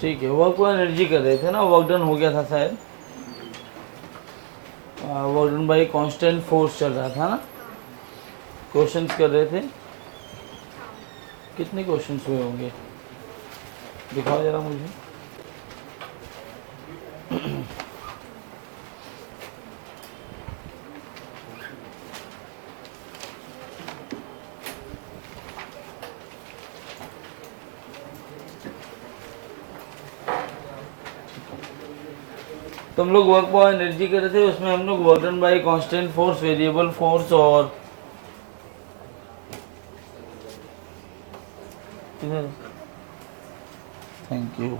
ठीक है, वर्क को एनर्जी कर रहे थे ना, वर्क डन हो गया था शायद, work done by constant force चल रहा था ना, क्वेश्चंस कर रहे थे। कितने क्वेश्चंस हुए होंगे दिखाओ जरा मुझे। तो हम लोग वर्क बाय एनर्जी कर रहे थे, उसमें हम लोग work done bye constant force, variable force और थैंक यू।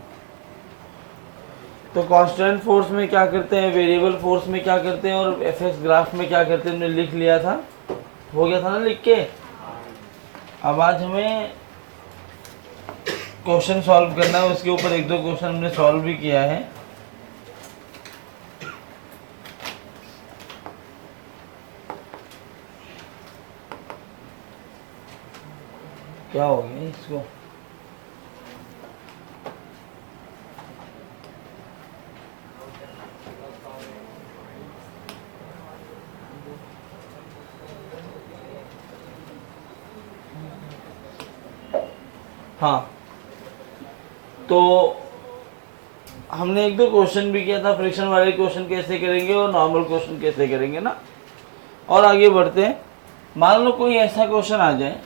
तो कांस्टेंट फोर्स में क्या करते हैं, वेरिएबल फोर्स में क्या करते हैं और एफएक्स ग्राफ में क्या करते हैं हमने लिख लिया था, हो गया था ना लिख के। अब आज हमें क्वेश्चन सॉल्व करना है, उसके ऊपर एक दो क्वेश्चन हमने सॉल्व भी किया है। क्या हो गया इसको, हाँ तो हमने एक दो क्वेश्चन भी किया था, फ्रिक्शन वाले क्वेश्चन कैसे करेंगे और नॉर्मल क्वेश्चन कैसे करेंगे ना। और आगे बढ़ते हैं। मान लो कोई ऐसा क्वेश्चन आ जाए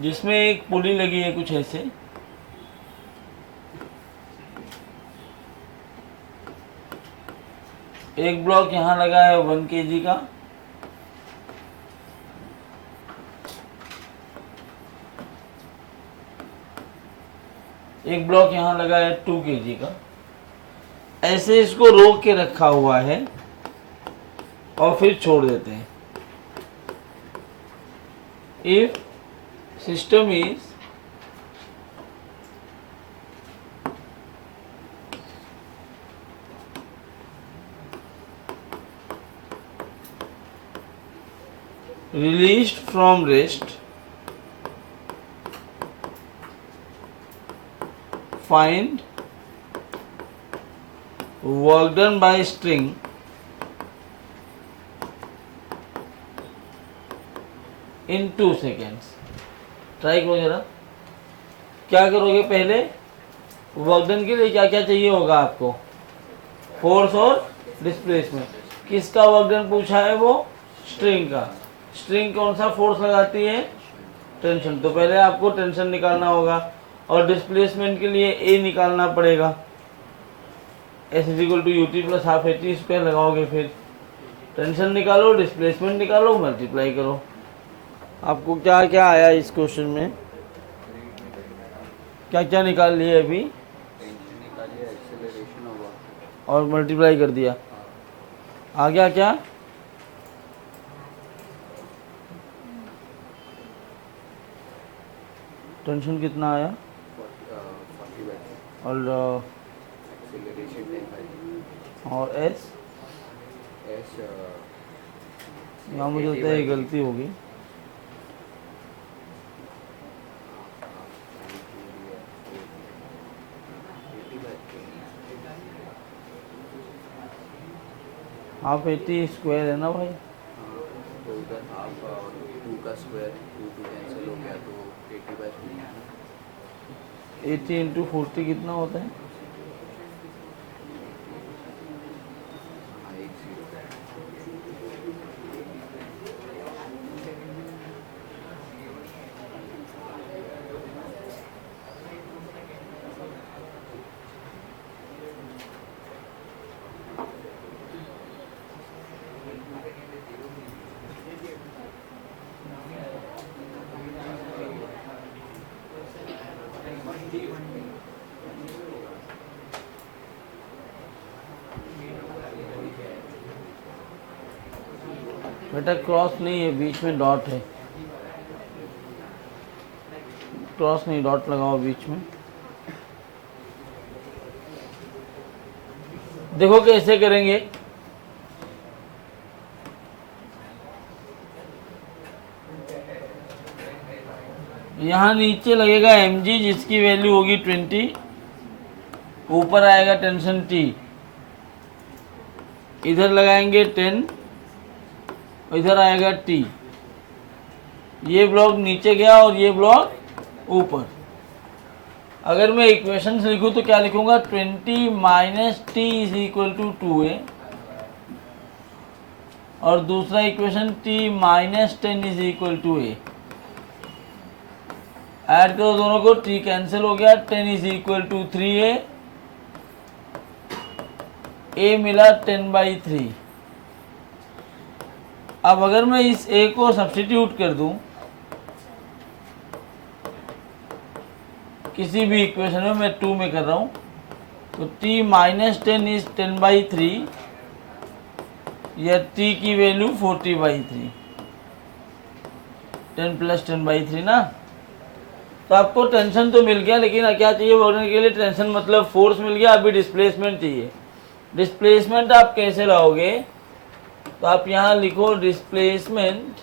जिसमें एक पुली लगी है कुछ ऐसे, एक ब्लॉक यहाँ लगा है 1 kg का, एक ब्लॉक यहाँ लगा है 2 kg का, ऐसे इसको रोक के रखा हुआ है और फिर छोड़ देते हैं। If system is released from rest, find work done by string in 2 seconds। Try करो जरा, क्या करोगे पहले, वर्क डन के लिए क्या क्या चाहिए होगा आपको, फोर्स और डिस्प्लेसमेंट। किसका वर्क डन पूछा है, वो स्ट्रिंग का। स्ट्रिंग कौन सा फोर्स लगाती है, टेंशन, तो पहले आपको टेंशन निकालना होगा और डिस्प्लेसमेंट के लिए ए निकालना पड़ेगा, S is equal to U T plus half A T square लगाओगे, फिर टेंशन निकालो, डिस्प्लेसमेंट निकालो, मल्टीप्लाई करो। आपको क्या क्या आया इस क्वेश्चन में, क्या क्या निकाल लिए अभी, और मल्टीप्लाई कर दिया, आ गया क्या, टेंशन कितना आया और एस, यहाँ मुझे लगता है गलती होगी, हाफ 80 स्क्वायर है ना भाई, तो उधर हाफ 2 का स्क्वायर 2 कैंसिल हो गया तो 80/3 है। 80 इंटू 40 कितना होता है, हाँ 10। बेटा क्रॉस नहीं है, बीच में डॉट है, क्रॉस नहीं डॉट लगाओ बीच में, देखो कैसे करेंगे। यहाँ नीचे लगेगा mg जिसकी वैल्यू होगी 20, ऊपर आएगा टेंशन T, इधर लगाएंगे 10, इधर आएगा T। ये ब्लॉक नीचे गया और ये ब्लॉक ऊपर। अगर मैं इक्वेशन से लिखूँ तो क्या लिखूंगा, 20 minus T is equal to 2a, और दूसरा equation t minus 10 is equal to a। Add करो दोनों को, t कैंसिल हो गया, 10 is equal to 3a, a मिला 10/3। अब अगर मैं इस a को सब्स्टिट्यूट कर दूं किसी भी इक्वेशन में, मैं 2 में कर रहा हूं, तो t माइनस 10 इज 10/3, या t की वैल्यू 40/3, 10 प्लस 10/3 ना। तो आपको टेंशन तो मिल गया, लेकिन क्या चाहिए वर्क के लिए, टेंशन मतलब फोर्स मिल गया, अभी डिस्प्लेसमेंट चाहिए। डिस्प्लेसमेंट आप कैसे लाओगे, तो आप यहाँ लिखो डिस्प्लेसमेंट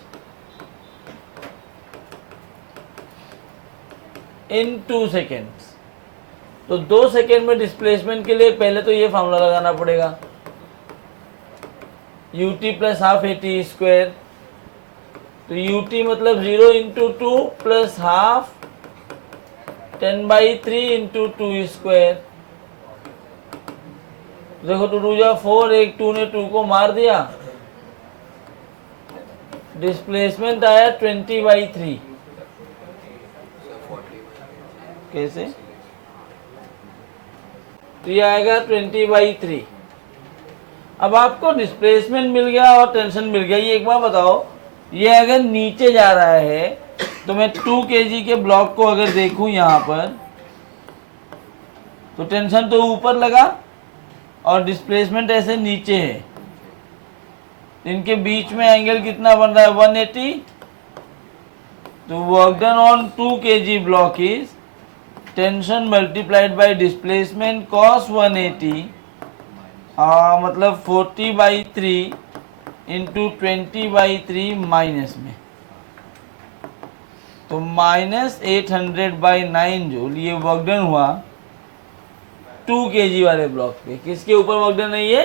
इन 2 सेकेंड्स। तो 2 सेकेंड में डिस्प्लेसमेंट के लिए पहले तो ये फॉर्मूला लगाना पड़ेगा, ut plus half AT square. तो ut मतलब 0 into 2 plus half 10/3 into 2 square. देखो 2 2 जा 4, एक 2 ने 2 को मार दिया, डिस्प्लेसमेंट आया 20/3। कैसे, तो ये आएगा 20/3। अब आपको डिस्प्लेसमेंट मिल गया और टेंशन मिल गया। ये एक बार बताओ, ये अगर नीचे जा रहा है तो मैं 2 kg के ब्लॉक को अगर देखूं यहाँ पर, तो टेंशन तो ऊपर लगा और डिस्प्लेसमेंट ऐसे नीचे है। इनके बीच में एंगल कितना बन रहा है, 180। तो work done on 2 kg block is tension multiplied by displacement cos 180, मतलब 40/3 इंटू 20/3 माइनस में, तो माइनस 800/9 जूल। ये वर्क डन हुआ 2 kg वाले ब्लॉक पे। किसके ऊपर वर्क डन है ये,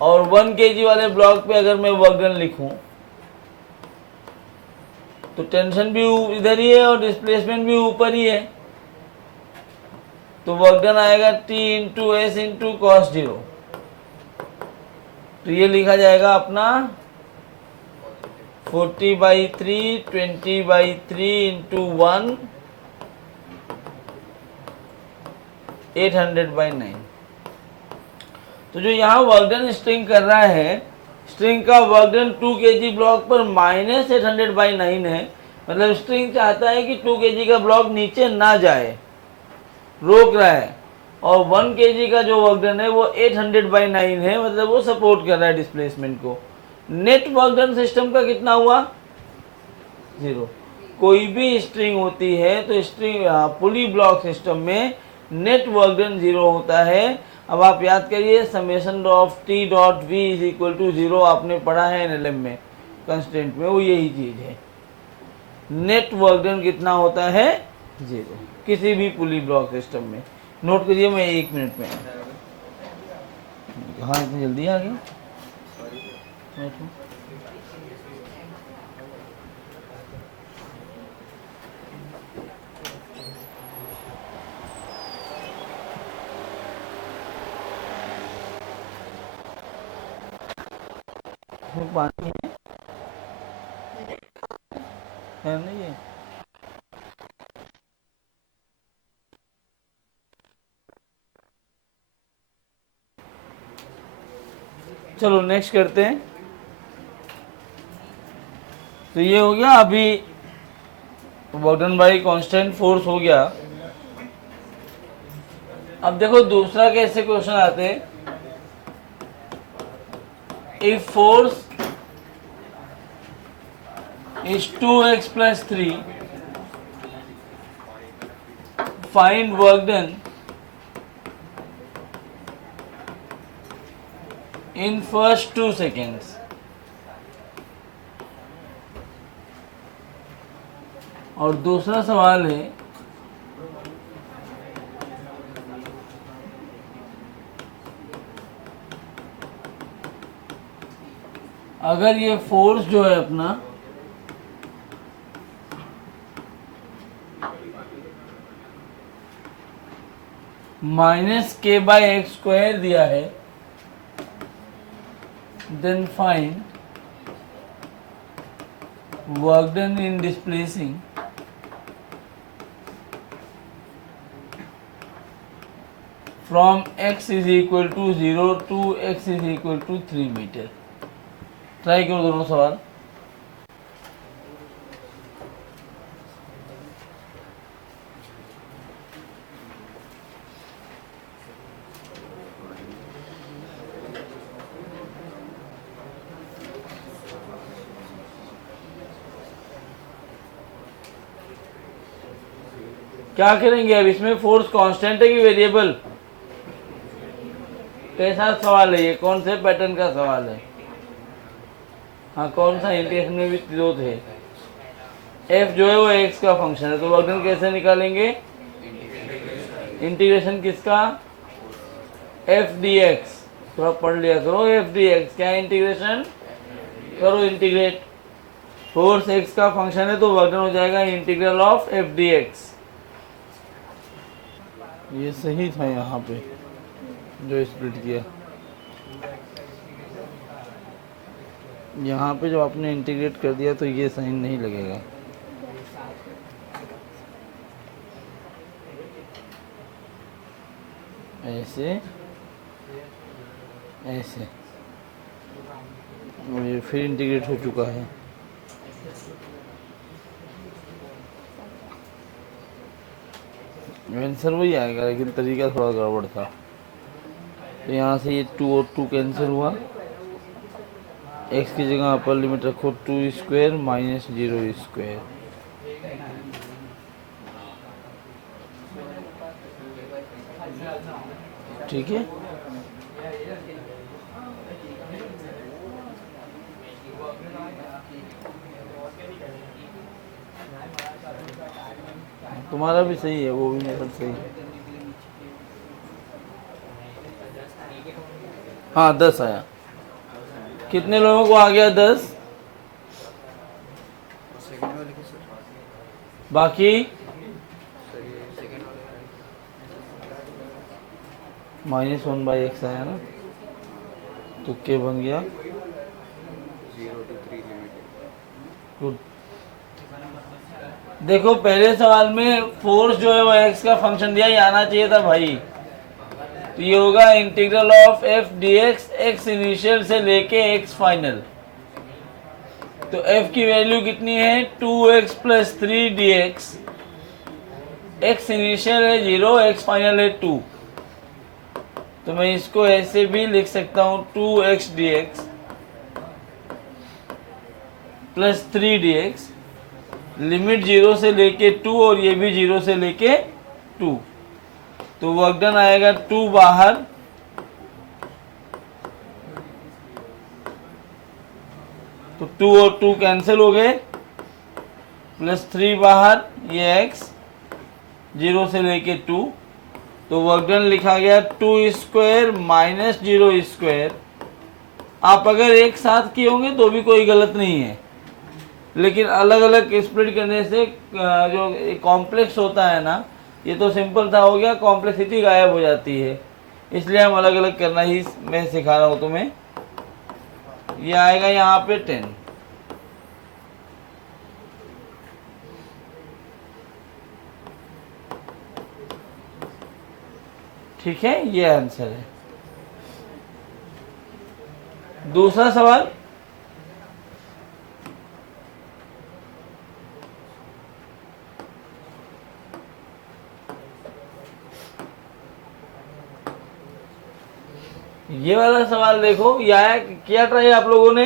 और 1 kg वाले ब्लॉक पे अगर मैं वर्क डन लिखूं तो टेंशन भी इधर ही है और डिस्प्लेसमेंट भी ऊपर ही है। तो वर्क डन आएगा T into S into cos 0। तो ये लिखा जाएगा अपना 40/3 20/3 इंटू 1 800/9। तो जो यहाँ वर्क डन स्ट्रिंग कर रहा है, स्ट्रिंग का वर्क डन 2 kg ब्लॉक पर माइनस 800/9 है। मतलब स्ट्रिंग चाहता है कि 2 kg का ब्लॉक नीचे ना जाए, रोक रहा है। और 1 kg का जो वर्क डन है वो 800/9 है, मतलब वो सपोर्ट कर रहा है डिस्प्लेसमेंट को। नेट वर्क डन सिस्टम का कितना हुआ, 0। कोई भी स्ट्रिंग होती है तो स्ट्रिंग पुली ब्लॉक सिस्टम में नेट वर्क डन 0 होता है। अब आप याद करिए, summation of T dot V is equal to 0 आपने पढ़ा है NLM में, कंस्टेंट में, वो यही चीज है। नेट वर्क डन कितना होता है, 0, किसी भी पुली ब्लॉक सिस्टम में। नोट करिए, मैं 1 मिनट में। हाँ, इतनी जल्दी आ गया। पानी है नहीं है। चलो नेक्स्ट करते हैं। तो ये हो गया, अभी work done bye constant force हो गया। अब देखो दूसरा कैसे क्वेश्चन आते हैं। If force is 2x plus 3, find work done in first 2 seconds. और दूसरा सवाल है अगर ये फोर्स जो है अपना -k/x² दिया है, then find work done in displacing from x = 0 to x = 3 metre. Try करो दोनों सवाल। क्या करेंगे अब इसमें? फोर्स कांस्टेंट है कि वेरिएबल? कैसा सवाल है ये? कौन से पैटर्न का सवाल है? हाँ, कौन सा? इंटीग्रेशन में भी दो थे। एफ जो है वो एक्स का फंक्शन है, तो वर्क डन कैसे निकालेंगे? इंटीग्रेशन किसका? F D x. थोड़ा पढ़ लिया करो। एफ डी एक्स क्या इंटीग्रेशन करो, इंटीग्रेट। फोर्स एक्स का फंक्शन है तो वर्क डन हो जाएगा integral of F D x. ये सही था यहाँ पे जो स्प्लिट किया। यहाँ पे जब आपने इंटीग्रेट कर दिया तो ये साइन नहीं लगेगा। ऐसे ऐसे, और ये फिर इंटीग्रेट हो चुका है। आंसर वही आएगा लेकिन तरीका थोड़ा गड़बड़ था। तो यहाँ से ये 2 और 2 कैंसिल हुआ। x की जगह अपर लिमिट रखो 2² - 0²। ठीक है। तुम्हारा भी सही है, वो भी मेथड सही है। हाँ 10 आया। कितने लोगों को आ गया 10? सेकंड वाले के सर, बाकी सेकंड वाले -1/x आया ना, तो k बन गया 0 to 3 लिमिट। गुड। देखो पहले सवाल में फोर्स जो है वो x का फंक्शन दिया, ये आना चाहिए था भाई। तो ये होगा integral of F D x, x initial से लेके एक्स फाइनल। तो f की वैल्यू कितनी है? 2x + 3 dx। x इनिशियल है 0, x फाइनल है 2। तो मैं इसको ऐसे भी लिख सकता हूँ 2x dx + 3 dx। लिमिट 0 से लेके 2 और ये भी 0 से लेके 2। तो वर्क डन आएगा 2 बाहर, तो 2 और 2 कैंसिल हो गए, +3 बाहर, ये x 0 से लेके 2। तो वर्क डन लिखा गया 2² - 0²। आप अगर एक साथ किए होंगे तो भी कोई गलत नहीं है, लेकिन अलग अलग स्प्लिट करने से जो कॉम्प्लेक्स होता है ना, ये तो सिंपल था हो गया, कॉम्प्लेक्सिटी गायब हो जाती है। इसलिए हम अलग अलग करना ही मैं सिखा रहा हूँ तुम्हें। ये आएगा यहाँ पे 10। ठीक है, ये आंसर है। दूसरा सवाल, ये वाला सवाल देखो, या क्या ट्राई आप लोगों ने?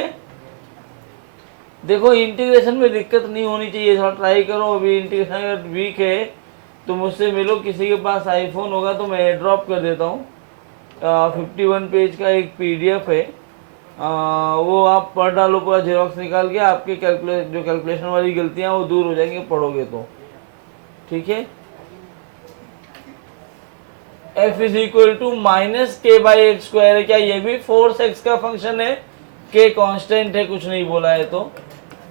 देखो इंटीग्रेशन में दिक्कत नहीं होनी चाहिए, थोड़ा ट्राई करो। अभी इंटीग्रेशन अगर वीक है तो मुझसे मिलो, किसी के पास आईफोन होगा तो मैं एयर ड्रॉप कर देता हूँ। 51 पेज का एक PDF है, वो आप पढ़ डालो पूरा जेरोक्स निकाल के, आपके जो कैलकुलेशन वाली गलतियां वो दूर हो जाएंगी पढ़ोगे तो, ठीक है। f is equal to minus K by X square है, क्या ये भी फोर्स x का फंक्शन है, k कांस्टेंट है, कुछ नहीं बोला है, तो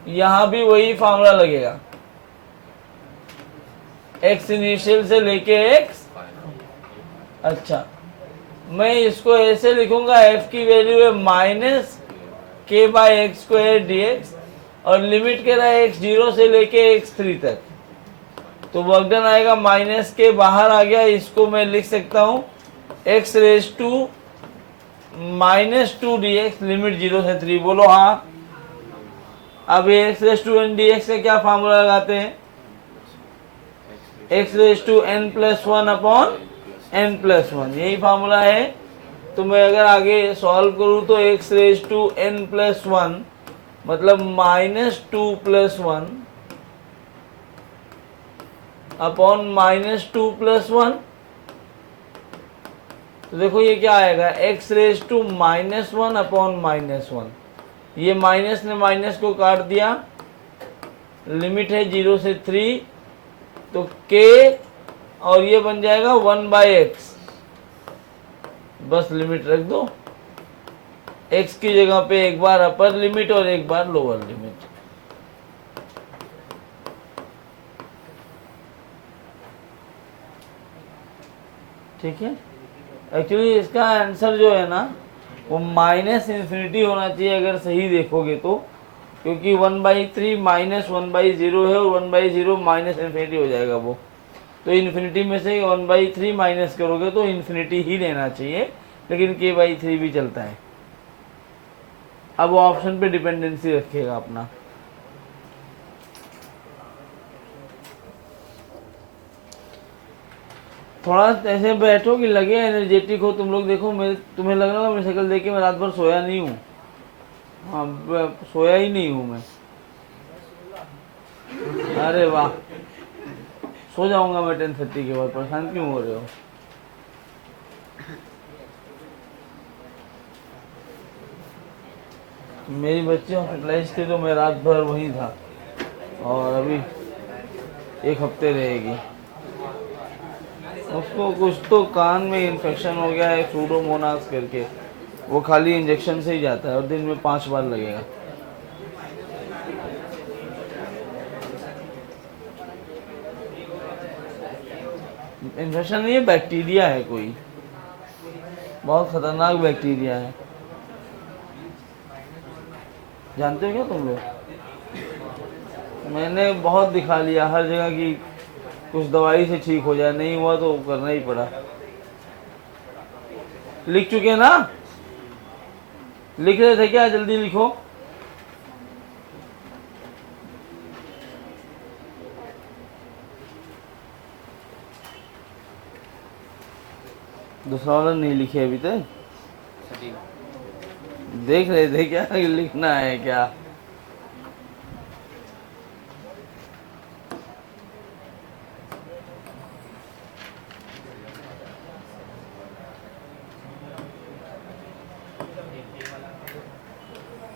यहां भी वही फार्मूला लगेगा, x इनिशियल से लेके x। अच्छा, मैं इसको ऐसे लिखूंगा, f की वैल्यू है minus K by X square D x, और लिमिट कह रहा है x 0 से लेके x 3 तक, तो वर्क डन आएगा माइनस के, बाहर आ गया, इसको मैं लिख सकता हूं x raise to -2 D X, limit 0 से 3, बोलो हाँ। अब x raise to N D X का क्या फार्मूला लगाते हैं, x raise to n plus 1 upon n plus 1, यही फार्मूला है। तो मैं अगर आगे सॉल्व करूं तो x raise to n plus 1 मतलब -2 प्लस 1 अपॉन -2 प्लस 1, तो देखो ये क्या आएगा, x रेज टू -1 अपॉन -1, ये माइनस ने माइनस को काट दिया, लिमिट है 0 से 3, तो k और ये बन जाएगा 1/x, बस लिमिट रख दो, x की जगह पे एक बार अपर लिमिट और एक बार लोअर लिमिट। ठीक है, एक्चुअली इसका आंसर जो है ना वो -∞ होना चाहिए अगर सही देखोगे तो, क्योंकि 1/3 -1/0 है और 1/0 -∞ हो जाएगा वो, तो इन्फिनिटी में से 1/3 माइनस करोगे तो इन्फिनिटी ही लेना चाहिए, लेकिन k/3 भी चलता है। अब वो ऑप्शन पे डिपेंडेंसी रखेगा अपना। थोड़ा ऐसे बैठो कि लगे एनर्जेटिक हो तुम लोग, देखो मैं तुम्हें लग रहा है मेरी शक्ल देख के मैं रात भर सोया नहीं हूँ, हाँ सोया ही नहीं हूँ मैं, अरे वाह, सो जाऊंगा मैं 10:30 के बाद, परेशान क्यों हो रहे हो। मेरी बच्ची हॉस्पिटलाइज थी तो मैं रात भर वहीं था, और अभी 1 हफ्ते रहेगी। उसको कुछ तो कान में इन्फेक्शन हो गया है, सूडोमोनास करके, वो खाली इंजेक्शन से ही जाता है और दिन में 5 बार लगेगा। इन्फेक्शन नहीं है, बैक्टीरिया है कोई, बहुत खतरनाक बैक्टीरिया है, जानते हो क्या तुम लोग। मैंने बहुत दिखा लिया हर जगह की कुछ दवाई से ठीक हो जाए, नहीं हुआ तो करना ही पड़ा। लिख चुके ना, लिख रहे थे क्या, जल्दी लिखो। दूसरा वाला नहीं लिखे अभी तक, देख रहे थे क्या लिखना है क्या।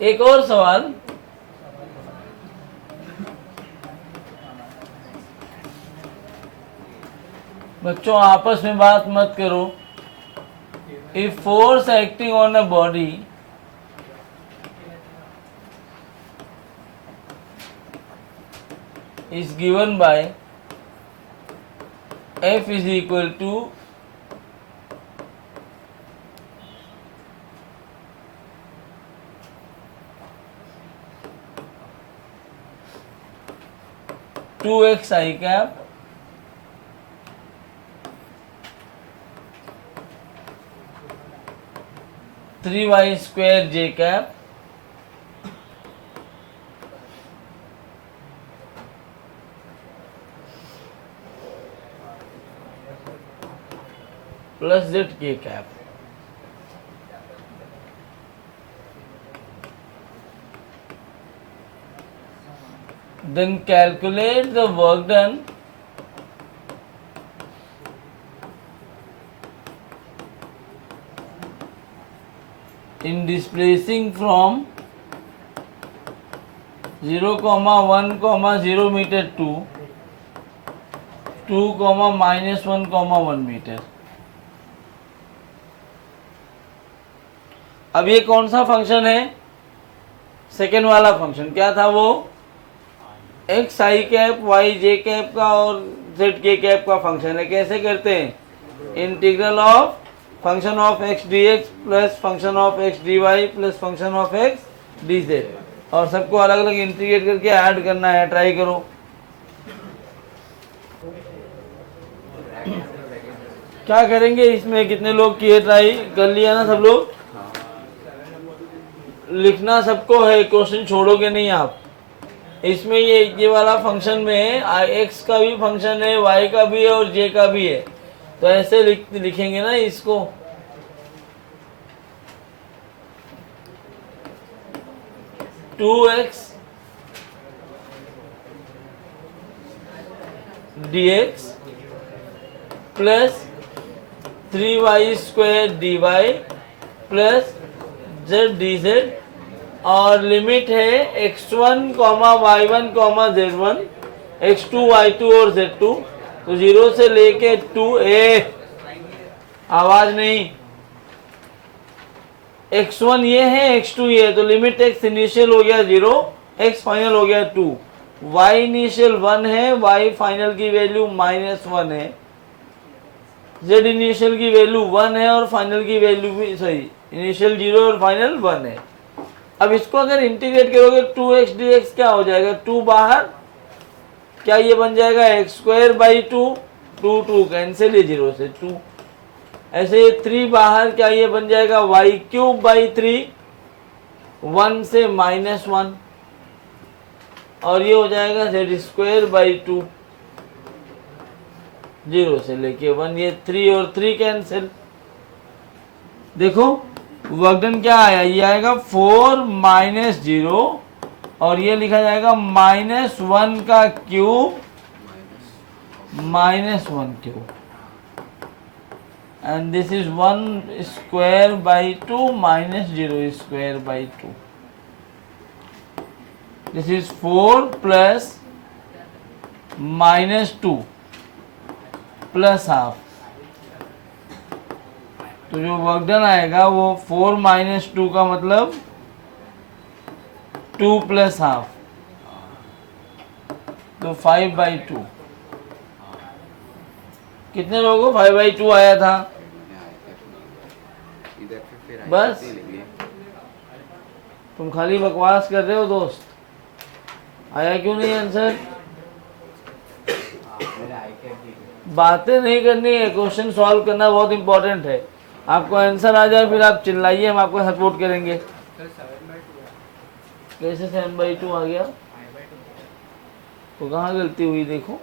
एक और सवाल, बच्चों आपस में बात मत करो। If force acting on a body is given by F is equal to two X I cap three Y square J cap plus Z K cap. Then calculate the work done in displacing from 0, 1, 0 meter to 2, minus 1, 1 metre. अब ये कौन सा function है? Second वाला function. क्या था वो? X I cap Y J cap का और जेड के कैप का फंक्शन है। कैसे करते हैं? Integral of function of X D X plus function of X D Y plus function of X D Z, और सबको अलग अलग इंटीग्रेट करके ऐड करना है। ट्राई करो। क्या करेंगे इसमें? कितने लोग किए? ट्राई कर लिया ना सब लोग? लिखना सबको है, क्वेश्चन छोड़ोगे नहीं आप। इसमें ये वाला फंक्शन में एक्स का भी फंक्शन है, वाई का भी है और जे का भी है, तो ऐसे लिखेंगे ना इसको। Two X D X plus 3y square D Y plus Z D Z, और लिमिट है x1, y1, z1, x2, y2 और z2। तो 0 से लेके 2 आवाज नहीं। x1 ये है, x2 ये है, तो लिमिट x इनिशियल हो गया 0, x फाइनल हो गया 2, y इनिशियल 1 है, y फाइनल की वैल्यू -1 है, z इनिशियल की वैल्यू 1 है और फाइनल की वैल्यू भी सही, इनिशियल 0 और फाइनल 1 है। अब इसको अगर इंटीग्रेट करोगे 2x dx क्या हो जाएगा? 2 बाहर, क्या ये बन जाएगा एक्स स्क्वायर बाई 2, 2 कैंसिल, ये 0 से 2। ऐसे 3 बाहर, क्या ये बन जाएगा वाई क्यूब बाई 3, 1 से -1, और ये हो जाएगा जेड स्क्वायर बाई 2, 0 से लेके 1, ये 3 और 3 कैंसिल। देखो वर्क डन क्या आया? ये आएगा 4 - 0, और ये लिखा जाएगा -1 का cube, -1 cube, and this is 1 square by 2 -0 square by 2। This is 4 plus -2 plus half. तो जो वर्क डन आएगा वो 4 - 2 का मतलब 2 प्लस हाफ, तो 5/2। कितने लोगों को 5/2 आया था? बस तुम खाली बकवास कर रहे हो दोस्त। आया क्यों नहीं आंसर? बातें नहीं करनी है, क्वेश्चन सॉल्व करना बहुत इंपॉर्टेंट है। आपको आंसर आ जाए फिर आप चिल्लाइए, हम आपको सपोर्ट करेंगे। कैसे 7/2 आ गया? तो कहाँ गलती हुई देखो।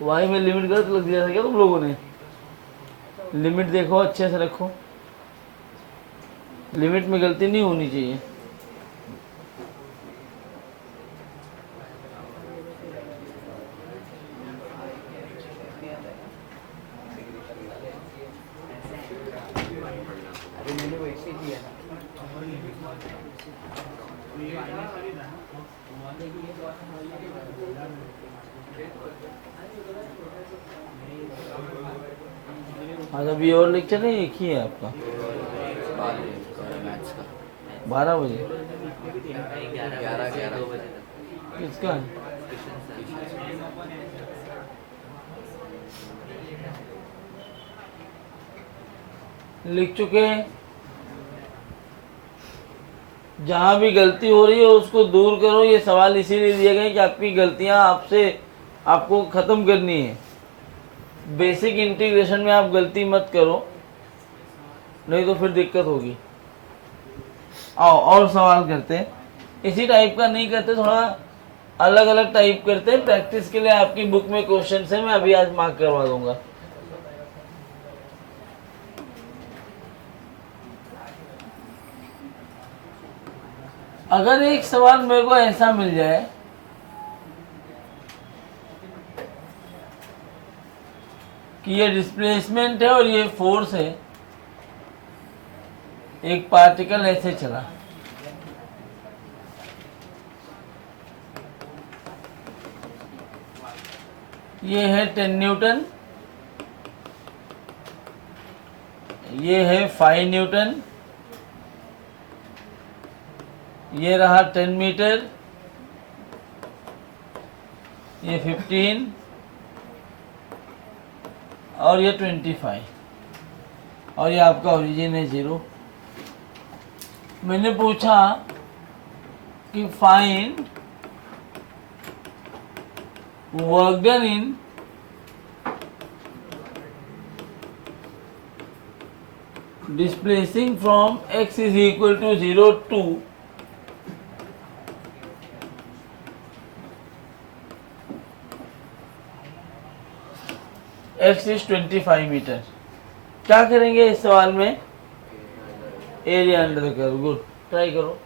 वाई में लिमिट गलत लग दिया था क्या तुम लोगों ने? लिमिट देखो, अच्छे से रखो, लिमिट में गलती नहीं होनी चाहिए। आज अभी और लेक्चर है, एक ही है आपका? 12 बजे? 11 बजे किसका? लिख चुके हैं। जहां भी गलती हो रही है उसको दूर करो। ये सवाल इसीलिए दिए गए कि आपकी गलतियां आपको खत्म करनी है। बेसिक इंटीग्रेशन में आप गलती मत करो, नहीं तो फिर दिक्कत होगी। आओ और सवाल करते हैं। इसी टाइप का नहीं करते, थोड़ा अलग अलग टाइप करते हैं। प्रैक्टिस के लिए आपकी बुक में क्वेश्चन है, मैं अभी आज मार्क करवा दूंगा। अगर एक सवाल मेरे को ऐसा मिल जाए कि ये डिस्प्लेसमेंट है और ये फोर्स है, एक पार्टिकल ऐसे चला, ये है 10 न्यूटन, ये है 5 न्यूटन, ये रहा 10 मीटर, ये 15 और ये 25, और ये आपका ओरिजिन है 0। मैंने पूछा कि find work done in displacing from x is equal to 0 to x is 25 मीटर। क्या करेंगे इस सवाल में? Area under curve. Good, try करो।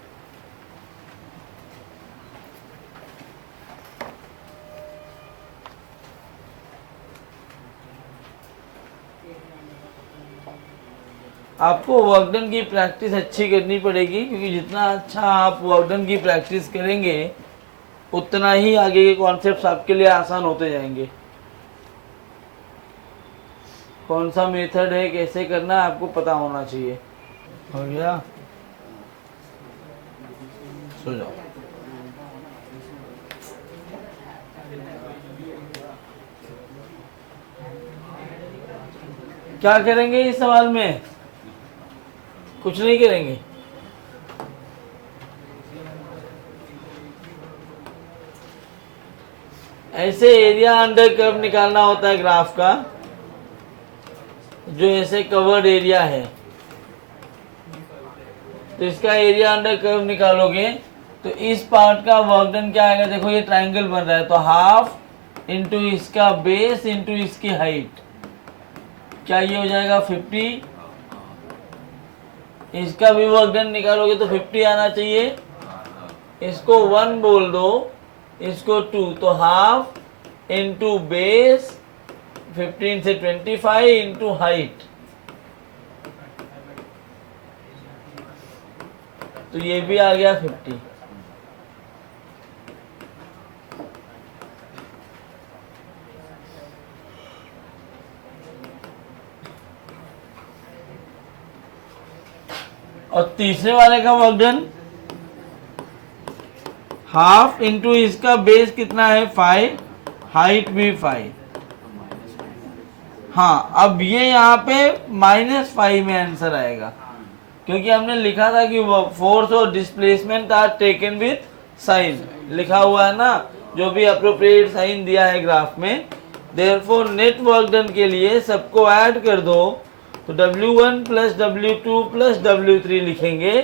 आपको वर्कडन की प्रैक्टिस अच्छी करनी पड़ेगी, क्योंकि जितना अच्छा आप वर्कडन की प्रैक्टिस करेंगे उतना ही आगे के कॉन्सेप्ट्स आपके लिए आसान होते जाएंगे। कौन सा मेथड है, कैसे करना है, आपको पता होना चाहिए। हो गया, सो जाओ। क्या करेंगे इस सवाल में? कुछ नहीं करेंगे। ऐसे एरिया अंडर कर्व निकालना होता है ग्राफ का, जो ऐसे कवर्ड एरिया है, तो इसका एरिया अंडर कर्व निकालोगे तो इस पार्ट का वर्क डन क्या आएगा? देखो ये ट्रायंगल बन रहा है, तो हाफ इंटू इसका बेस इंटू इसकी हाइट, क्या ये हो जाएगा 50। इसका भी वर्क डन निकालोगे तो 50 आना चाहिए। इसको 1 बोल दो, इसको 2, तो हाफ इंटू बेस 15 से 25 इंटू हाइट, तो ये भी आ गया 50। और तीसरे वाले का वर्क डन हाफ इंटू इसका बेस कितना है 5, हाइट भी 5। हाँ, अब ये यहाँ पे -5 में आंसर आएगा, क्योंकि हमने लिखा था कि फोर्स और displacement are taken with sign, लिखा हुआ है ना, जो भी अप्रोप्रिएट साइन दिया है ग्राफ में। देयरफॉर नेट वर्क डन के लिए सबको ऐड कर दो, तो W1 plus W2 plus W3 लिखेंगे।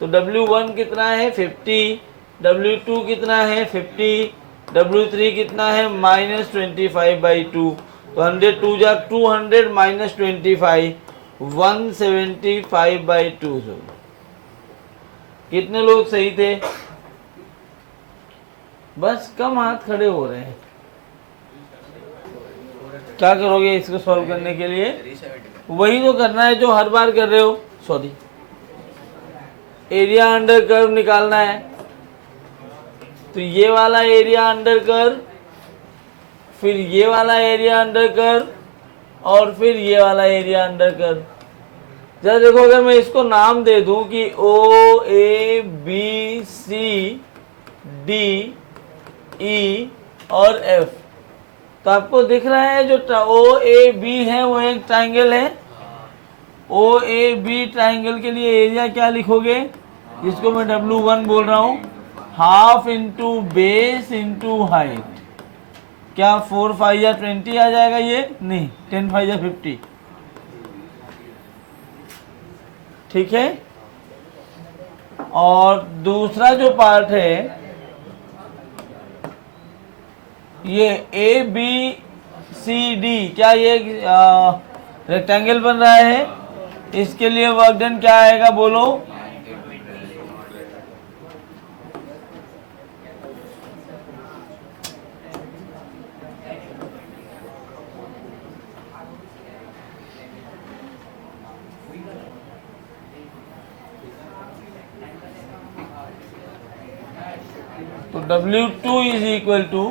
तो W1 कितना है 50, W2 कितना है 50, W3 कितना है -25/2, तो 100 जा 200 -25 175/2। कितने लोग सही थे? बस कम हाथ खड़े हो रहे हैं। क्या करोगे इसको सॉल्व करने के लिए? वही तो करना है जो हर बार कर रहे हो। सॉरी, एरिया अंडर कर्व निकालना है, तो ये वाला एरिया अंडर कर्व, फिर ये वाला एरिया अंडर कर्व, और फिर ये वाला एरिया अंडर कर्व। जरा देखो, अगर मैं इसको नाम दे दूं कि OABCDE और F, तो आपको दिख रहा है जो OAB है वो एक ट्राइंगल है। OAB ट्राइंगल के लिए एरिया क्या लिखोगे, जिसको मैं W1 बोल रहा हूँ, half into base into height. क्या 4 5 या 20 आ जाएगा? ये नहीं, 10 5 या 50। ठीक है। और दूसरा जो पार्ट है, ये ABCD, क्या ये रेक्टेंगल बन रहा है? इसके लिए वर्क डन क्या आएगा बोलो? तो W2 is equal to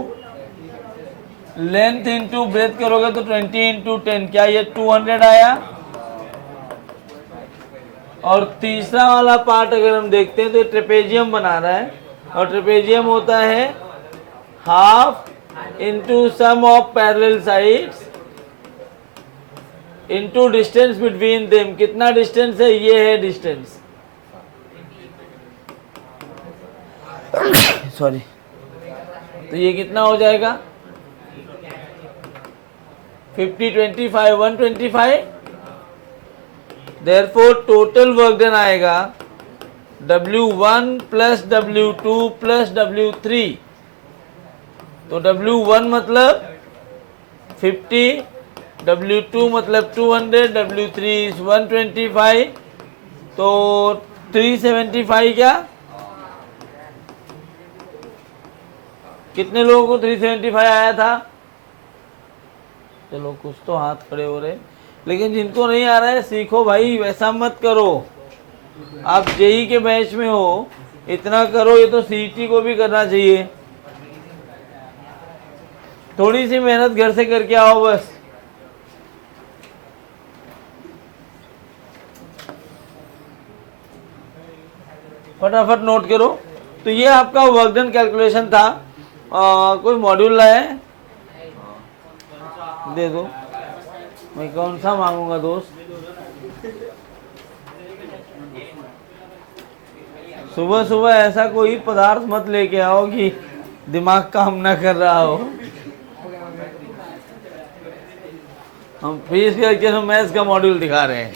length into breadth करोगे तो 20 इंटू 10, क्या ये 200 आया। और तीसरा वाला पार्ट अगर हम देखते हैं तो ये ट्रेपेजियम बना रहा है, और ट्रेपेजियम होता है half into sum of parallel sides into distance between them. कितना डिस्टेंस है, ये है डिस्टेंस, सॉरी। तो ये कितना हो जाएगा 50 25 125। देयरफॉर टोटल वर्क डन आएगा W1 plus W2 plus W3। तो W1 मतलब 50, W2 मतलब 200, W3 इज 125, तो 375। क्या कितने लोगों को 375 आया था? चलो कुछ तो हाथ खड़े हो रहे, लेकिन जिनको नहीं आ रहा है सीखो भाई, वैसा मत करो। आप जेई के बैच में हो, इतना करो, ये तो सीईटी को भी करना चाहिए। थोड़ी सी मेहनत घर से करके आओ बस। फटाफट नोट करो। तो ये आपका वर्क डन कैलकुलेशन था। कोई मॉड्यूल लाए दे दो, मैं कौन सा मांगूंगा दोस्त। सुबह सुबह ऐसा कोई पदार्थ मत लेके आओ कि दिमाग काम ना कर रहा हो। हम फीस करके तो मैथ्स का मॉड्यूल दिखा रहे हैं।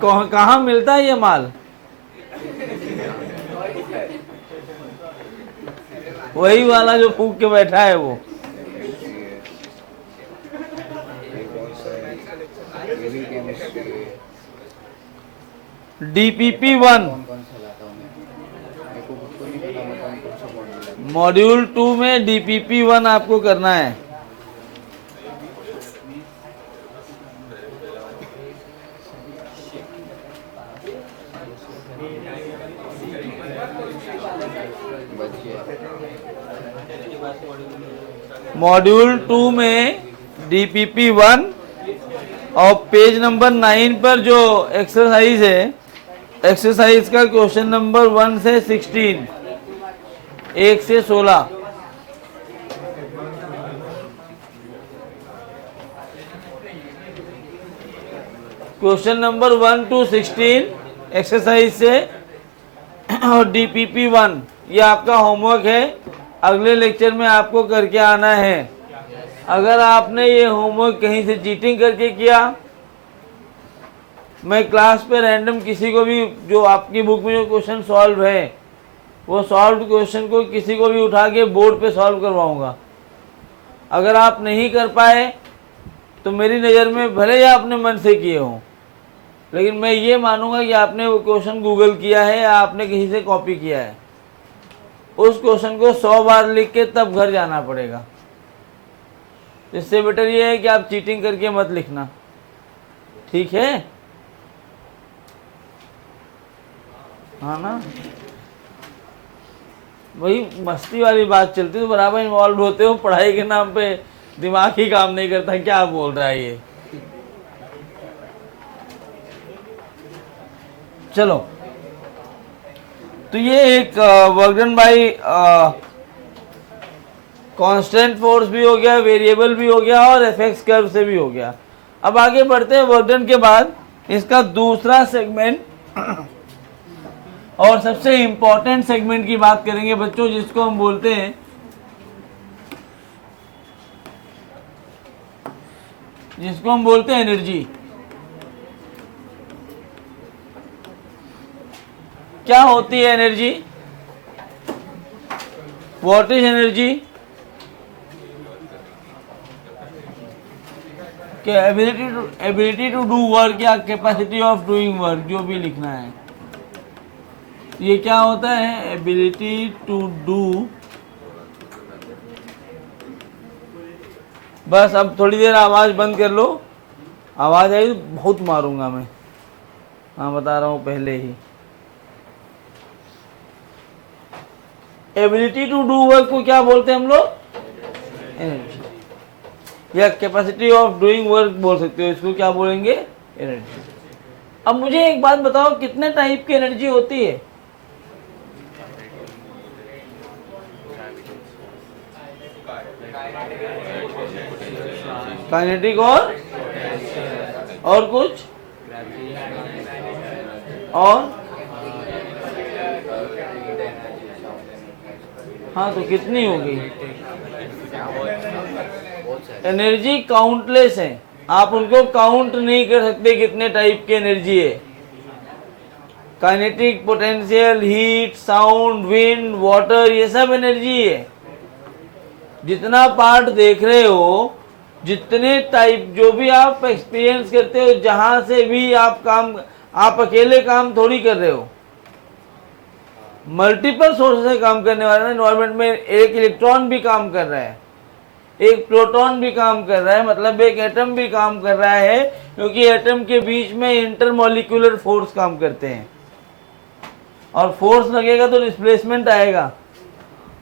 कहाँ मिलता है ये माल? वही वाला जो फूक के बैठा है वो। DPP1 मॉड्यूल 2 में DPP1 आपको करना है। मॉड्यूल 2 में DPP1 और पेज नंबर 9 पर जो एक्सरसाइज है, एक्सरसाइज का क्वेश्चन नंबर 1 से 16, 1 से 16। क्वेश्चन नंबर 1 to 16 एक्सरसाइज से और DPP1 ये आपका होमवर्क है। अगले लेक्चर में आपको करके आना है। अगर आपने ये होमवर्क कहीं से चीटिंग करके किया, मैं क्लास पे रैंडम किसी को भी, जो आपकी बुक में जो क्वेश्चन सॉल्व है वो सॉल्व क्वेश्चन को किसी को भी उठा के बोर्ड पे सॉल्व करवाऊंगा। अगर आप नहीं कर पाए तो मेरी नज़र में भले ही आपने मन से किए हों, लेकिन मैं ये मानूंगा कि आपने वो क्वेश्चन गूगल किया है या आपने कहीं से कॉपी किया है। उस क्वेश्चन को 100 बार लिख के तब घर जाना पड़ेगा। इससे बेटर ये है कि आप चीटिंग करके मत लिखना, ठीक है? हाँ ना, वही मस्ती वाली बात चलती तो बराबर इन्वॉल्व होते हो, पढ़ाई के नाम पे दिमाग ही काम नहीं करता। क्या बोल रहा है ये? चलो, तो ये एक work done bye constant force भी हो गया, वेरिएबल भी हो गया और एफएक्स कर्व से भी हो गया। अब आगे बढ़ते हैं वर्क डन के बाद इसका दूसरा सेगमेंट और सबसे इंपॉर्टेंट सेगमेंट की बात करेंगे बच्चों, जिसको हम बोलते हैं एनर्जी। क्या होती है energy? What is energy? Ability to do work या कैपेसिटी ऑफ डूइंग वर्क, जो भी लिखना है। ये क्या होता है? Ability to do. बस अब थोड़ी देर आवाज़ बंद कर लो, आवाज़ आई तो बहुत मारूंगा मैं, हाँ बता रहा हूँ पहले ही। एबिलिटी टू डू वर्क को क्या बोलते हैं हम लोग? एनर्जी, या कैपेसिटी ऑफ डूइंग वर्क बोल सकते हो, इसको क्या बोलेंगे? एनर्जी। अब मुझे एक बात बताओ, कितने टाइप की एनर्जी होती है? काइनेटिक और कुछ और? हाँ, तो कितनी होगी? एनर्जी काउंटलेस है, आप उनको काउंट नहीं कर सकते कितने टाइप की एनर्जी है। Kinetic, potential, heat, sound, wind, water, ये सब एनर्जी है। जितना पार्ट देख रहे हो, जितने टाइप जो भी आप एक्सपीरियंस करते हो, जहां से भी आप अकेले काम थोड़ी कर रहे हो, मल्टीपल सोर्स से काम करने वाले एनवायरमेंट में। एक इलेक्ट्रॉन भी काम कर रहा है, एक प्रोटॉन भी काम कर रहा है, मतलब एक एटम भी काम कर रहा है, क्योंकि एटम के बीच में इंटरमॉलिक्यूलर फोर्स काम करते हैं। और फोर्स लगेगा तो डिस्प्लेसमेंट आएगा,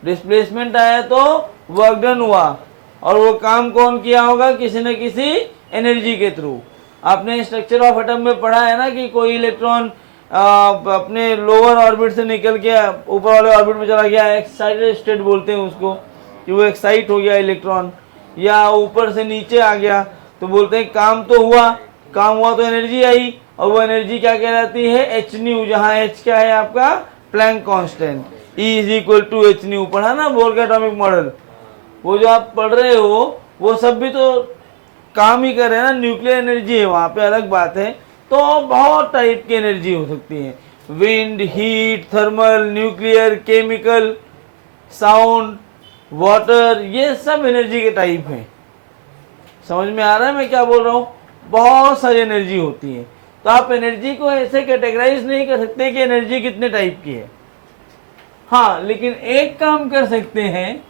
डिस्प्लेसमेंट आया तो वर्क डन हुआ, और वो काम कौन किया होगा? किसी न किसी एनर्जी के थ्रू। आपने स्ट्रक्चर ऑफ एटम में पढ़ा है ना कि कोई इलेक्ट्रॉन अपने लोअर ऑर्बिट से निकल के ऊपर वाले ऑर्बिट में चला गया, एक्साइटेड स्टेट बोलते हैं उसको, कि वो एक्साइट हो गया इलेक्ट्रॉन, या ऊपर से नीचे आ गया तो बोलते हैं काम तो हुआ, काम हुआ तो एनर्जी आई, और वो एनर्जी क्या कहलाती है? एच न्यू, जहाँ एच क्या है आपका? Planck constant, E = H nu. पढ़ा ना बोर का एटॉमिक मॉडल? वो जो आप पढ़ रहे हो वो सब भी तो काम ही कर रहे हैं ना, न्यूक्लियर एनर्जी है वहाँ पे, अलग बात है। तो बहुत टाइप की एनर्जी हो सकती है, wind, heat, thermal, nuclear, chemical, sound, water, ये सब एनर्जी के टाइप हैं। समझ में आ रहा है मैं क्या बोल रहा हूँ? बहुत सारी एनर्जी होती है। तो आप एनर्जी को ऐसे कैटेगराइज नहीं कर सकते कि एनर्जी कितने टाइप की है। हाँ, लेकिन एक काम कर सकते हैं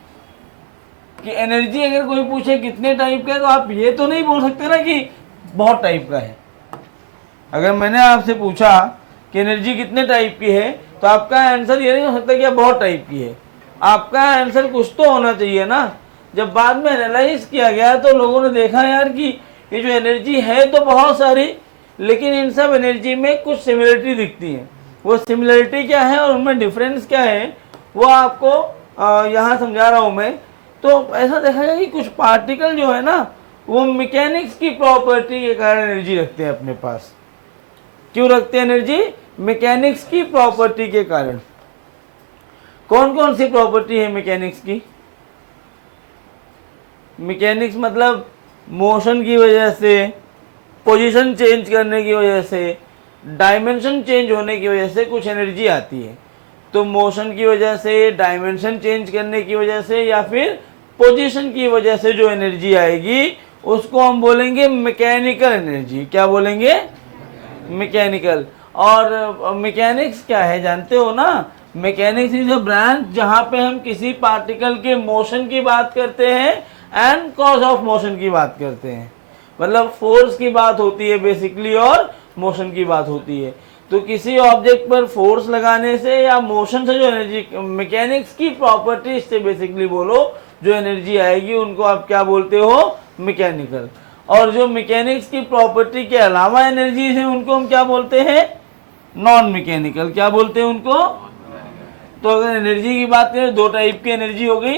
कि एनर्जी अगर कोई पूछे कितने टाइप का है, तो आप ये तो नहीं बोल सकते ना कि बहुत टाइप का है। अगर मैंने आपसे पूछा कि एनर्जी कितने टाइप की है, तो आपका आंसर ये नहीं हो सकता कि बहुत टाइप की है। आपका आंसर कुछ तो होना चाहिए ना। जब बाद में एनालाइज किया गया तो लोगों ने देखा यार कि ये जो एनर्जी है तो बहुत सारी, लेकिन इन सब एनर्जी में कुछ सिमिलरिटी दिखती है। वो सिमिलरिटी क्या है और उनमें डिफरेंस क्या है, वो आपको यहाँ समझा रहा हूँ मैं। तो ऐसा देखा गया कि कुछ पार्टिकल जो है ना, वो मैकेनिक्स की प्रॉपर्टी के कारण एनर्जी रखते हैं अपने पास। क्यों रखते हैं एनर्जी? मैकेनिक्स की प्रॉपर्टी के कारण। कौन कौन सी प्रॉपर्टी है मैकेनिक्स की? मैकेनिक्स मतलब मोशन की वजह से, पोजीशन चेंज करने की वजह से, डायमेंशन चेंज होने की वजह से कुछ एनर्जी आती है। तो मोशन की वजह से, डायमेंशन चेंज करने की वजह से, या फिर पोजीशन की वजह से जो एनर्जी आएगी उसको हम बोलेंगे मैकेनिकल एनर्जी। क्या बोलेंगे? मैकेनिकल। और मैकेनिक्स क्या है जानते हो ना? मैकेनिक्स इज अ ब्रांच जहां पे हम किसी पार्टिकल के मोशन की बात करते हैं एंड कॉज ऑफ मोशन की बात करते हैं। मतलब फोर्स की बात होती है बेसिकली और मोशन की बात होती है। तो किसी ऑब्जेक्ट पर फोर्स लगाने से या मोशन से जो एनर्जी, मैकेनिक्स की प्रॉपर्टीज से बेसिकली बोलो, जो एनर्जी आएगी उनको आप क्या बोलते हो? मैकेनिकल। और जो मैकेनिक्स की प्रॉपर्टी के अलावा एनर्जीज हैं उनको हम क्या बोलते हैं? Non mechanical. क्या बोलते हैं उनको? तो अगर एनर्जी की बात करें, दो टाइप की एनर्जी हो गई,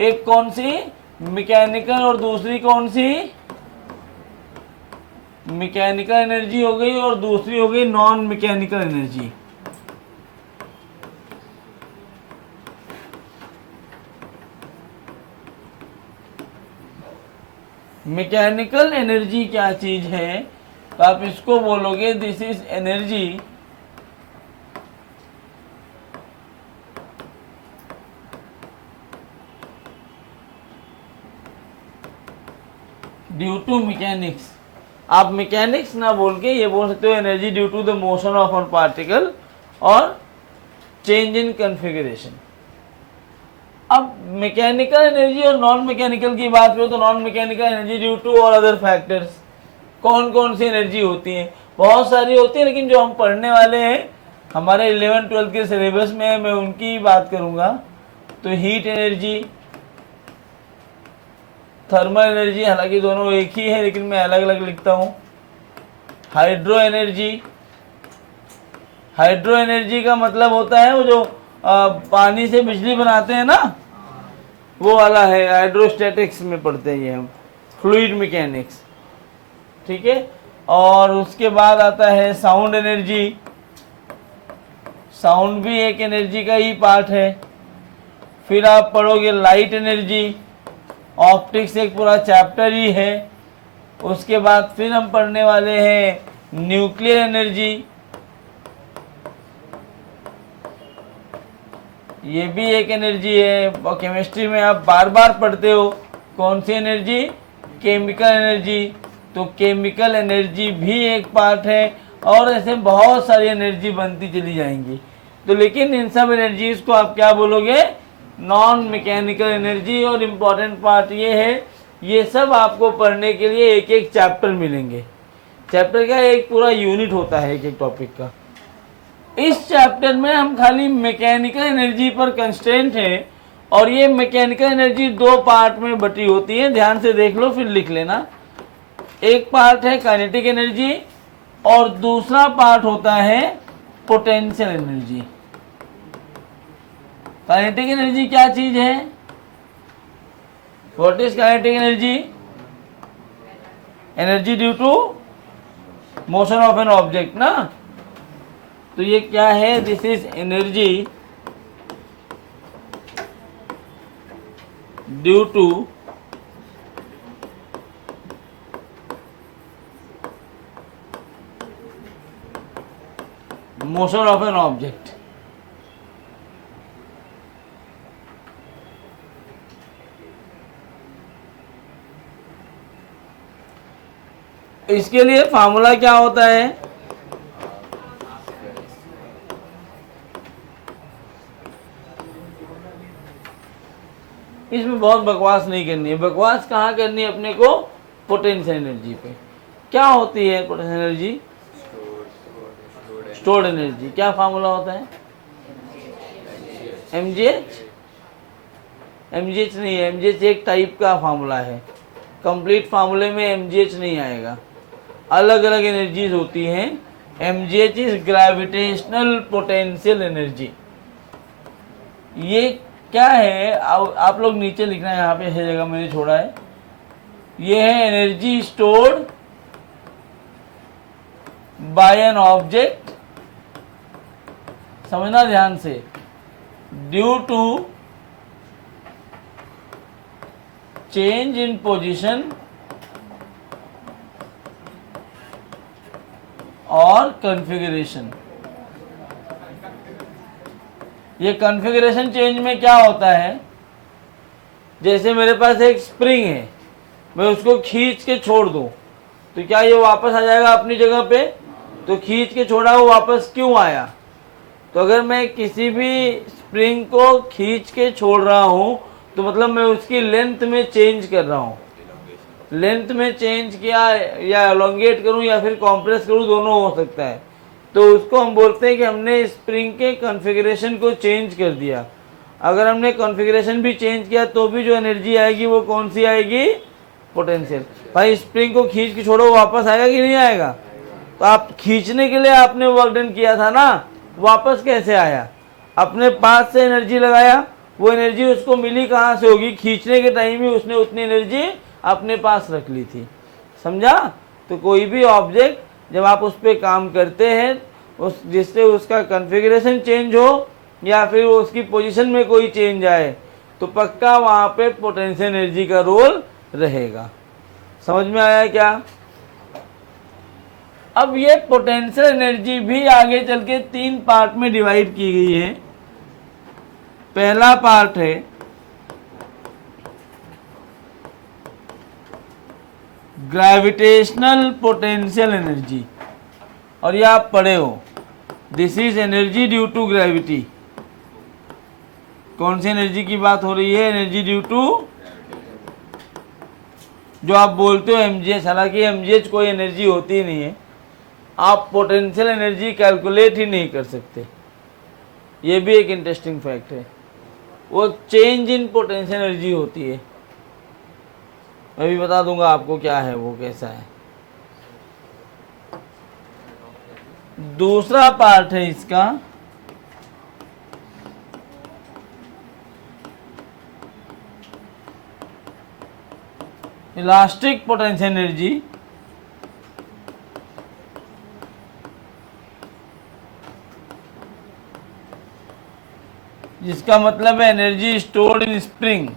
एक कौन सी? मैकेनिकल, और दूसरी कौन सी? मैकेनिकल एनर्जी हो गई, और दूसरी हो गई non mechanical energy. Mechanical energy क्या चीज है? तो आप इसको बोलोगे this is energy due to mechanics. आप मैकेनिक्स ना बोल के ये बोल सकते हो energy due to the motion of a particle और चेंज इन कॉन्फ़िगरेशन। अब मैकेनिकल एनर्जी और नॉन मैकेनिकल की बात करो तो non mechanical energy due to और अदर फैक्टर्स। कौन कौन सी एनर्जी होती है? बहुत सारी होती है, लेकिन जो हम पढ़ने वाले हैं हमारे 11th 12th के सिलेबस में, मैं उनकी बात करूंगा। तो हीट एनर्जी, थर्मल एनर्जी, हालांकि दोनों एक ही है लेकिन मैं अलग अलग लिखता हूँ। हाइड्रो एनर्जी, हाइड्रो एनर्जी का मतलब होता है वो जो पानी से बिजली बनाते हैं ना, वो वाला है, हाइड्रोस्टैटिक्स में पढ़ते हैं हम, फ्लूइड मैकेनिक्स, ठीक है। और उसके बाद आता है साउंड एनर्जी, साउंड भी एक एनर्जी का ही पार्ट है। फिर आप पढ़ोगे लाइट एनर्जी, ऑप्टिक्स एक पूरा चैप्टर ही है। उसके बाद फिर हम पढ़ने वाले हैं न्यूक्लियर एनर्जी, ये भी एक एनर्जी है, और केमिस्ट्री में आप बार बार पढ़ते हो कौन सी एनर्जी, केमिकल एनर्जी, तो केमिकल एनर्जी भी एक पार्ट है। और ऐसे बहुत सारी एनर्जी बनती चली जाएंगी। तो लेकिन इन सब एनर्जीज को आप क्या बोलोगे, नॉन मैकेनिकल एनर्जी। और इम्पॉर्टेंट पार्ट ये है, ये सब आपको पढ़ने के लिए एक एक चैप्टर मिलेंगे। चैप्टर का एक पूरा यूनिट होता है एक एक टॉपिक का। इस चैप्टर में हम खाली मैकेनिकल एनर्जी पर कंस्ट्रेंट हैं, और ये मैकेनिकल एनर्जी दो पार्ट में बटी होती है, ध्यान से देख लो फिर लिख लेना। एक पार्ट है काइनेटिक एनर्जी और दूसरा पार्ट होता है पोटेंशियल एनर्जी। काइनेटिक एनर्जी क्या चीज है, what is kinetic energy, energy due to motion of an object ना। तो ये क्या है, this is energy due to motion of an object. इसके लिए फार्मूला क्या होता है, इसमें बहुत बकवास नहीं करनी है। बकवास कहाँ करनी है अपने को, पोटेंशियल एनर्जी पे। क्या होती है पोटेंशियल एनर्जी, स्टोर्ड एनर्जी। क्या फार्मूला होता है, mgh, mgh नहीं है, mgh एक टाइप का फार्मूला है, कंप्लीट फार्मूले में mgh नहीं आएगा, अलग अलग एनर्जीज होती हैं। mgh is gravitational potential energy. ये क्या है, आप लोग नीचे लिखना है, यहाँ पे ऐसी जगह मैंने छोड़ा है। ये है energy stored by an object, समझना ध्यान से, due to change in position और कॉन्फ़िगरेशन। ये कॉन्फ़िगरेशन चेंज में क्या होता है, जैसे मेरे पास एक स्प्रिंग है, मैं उसको खींच के छोड़ दूं तो क्या ये वापस आ जाएगा अपनी जगह पे, तो खींच के छोड़ा वो वापस क्यों आया। तो अगर मैं किसी भी स्प्रिंग को खींच के छोड़ रहा हूँ तो मतलब मैं उसकी लेंथ में चेंज कर रहा हूँ। लेंथ में चेंज किया या एलोंगेट करूँ या फिर कॉम्प्रेस करूँ, दोनों हो सकता है। तो उसको हम बोलते हैं कि हमने स्प्रिंग के कॉन्फ़िगरेशन को चेंज कर दिया। अगर हमने कॉन्फ़िगरेशन भी चेंज किया तो भी जो एनर्जी आएगी वो कौन सी आएगी, पोटेंशियल। भाई स्प्रिंग को खींच के छोड़ो, वापस आएगा कि नहीं आएगा। तो आप खींचने के लिए आपने वर्क डन किया था ना, वापस कैसे आया, अपने पास से एनर्जी लगाया, वो एनर्जी उसको मिली कहाँ से होगी, खींचने के टाइम ही उसने उतनी एनर्जी अपने पास रख ली थी, समझा। तो कोई भी ऑब्जेक्ट जब आप उस पर काम करते हैं, उस जिससे उसका कॉन्फ़िगरेशन चेंज हो या फिर उसकी पोजीशन में कोई चेंज आए, तो पक्का वहाँ पे पोटेंशियल एनर्जी का रोल रहेगा। समझ में आया क्या। अब ये पोटेंशियल एनर्जी भी आगे चल के 3 पार्ट में डिवाइड की गई है। पहला पार्ट है ग्रेविटेशनल पोटेंशियल एनर्जी, और ये आप पढ़े हो, this is energy due to gravity. कौन सी एनर्जी की बात हो रही है, एनर्जी ड्यू टू, जो आप बोलते हो mgh, हालांकि mgh कोई एनर्जी होती ही नहीं है, आप पोटेंशियल एनर्जी कैलकुलेट ही नहीं कर सकते। ये भी एक इंटरेस्टिंग फैक्ट है। वो चेंज इन पोटेंशियल एनर्जी होती है। मैं भी बता दूंगा आपको क्या है वो, कैसा है। दूसरा पार्ट है इसका इलास्टिक पोटेंशियल एनर्जी, जिसका मतलब है एनर्जी स्टोर्ड इन स्प्रिंग,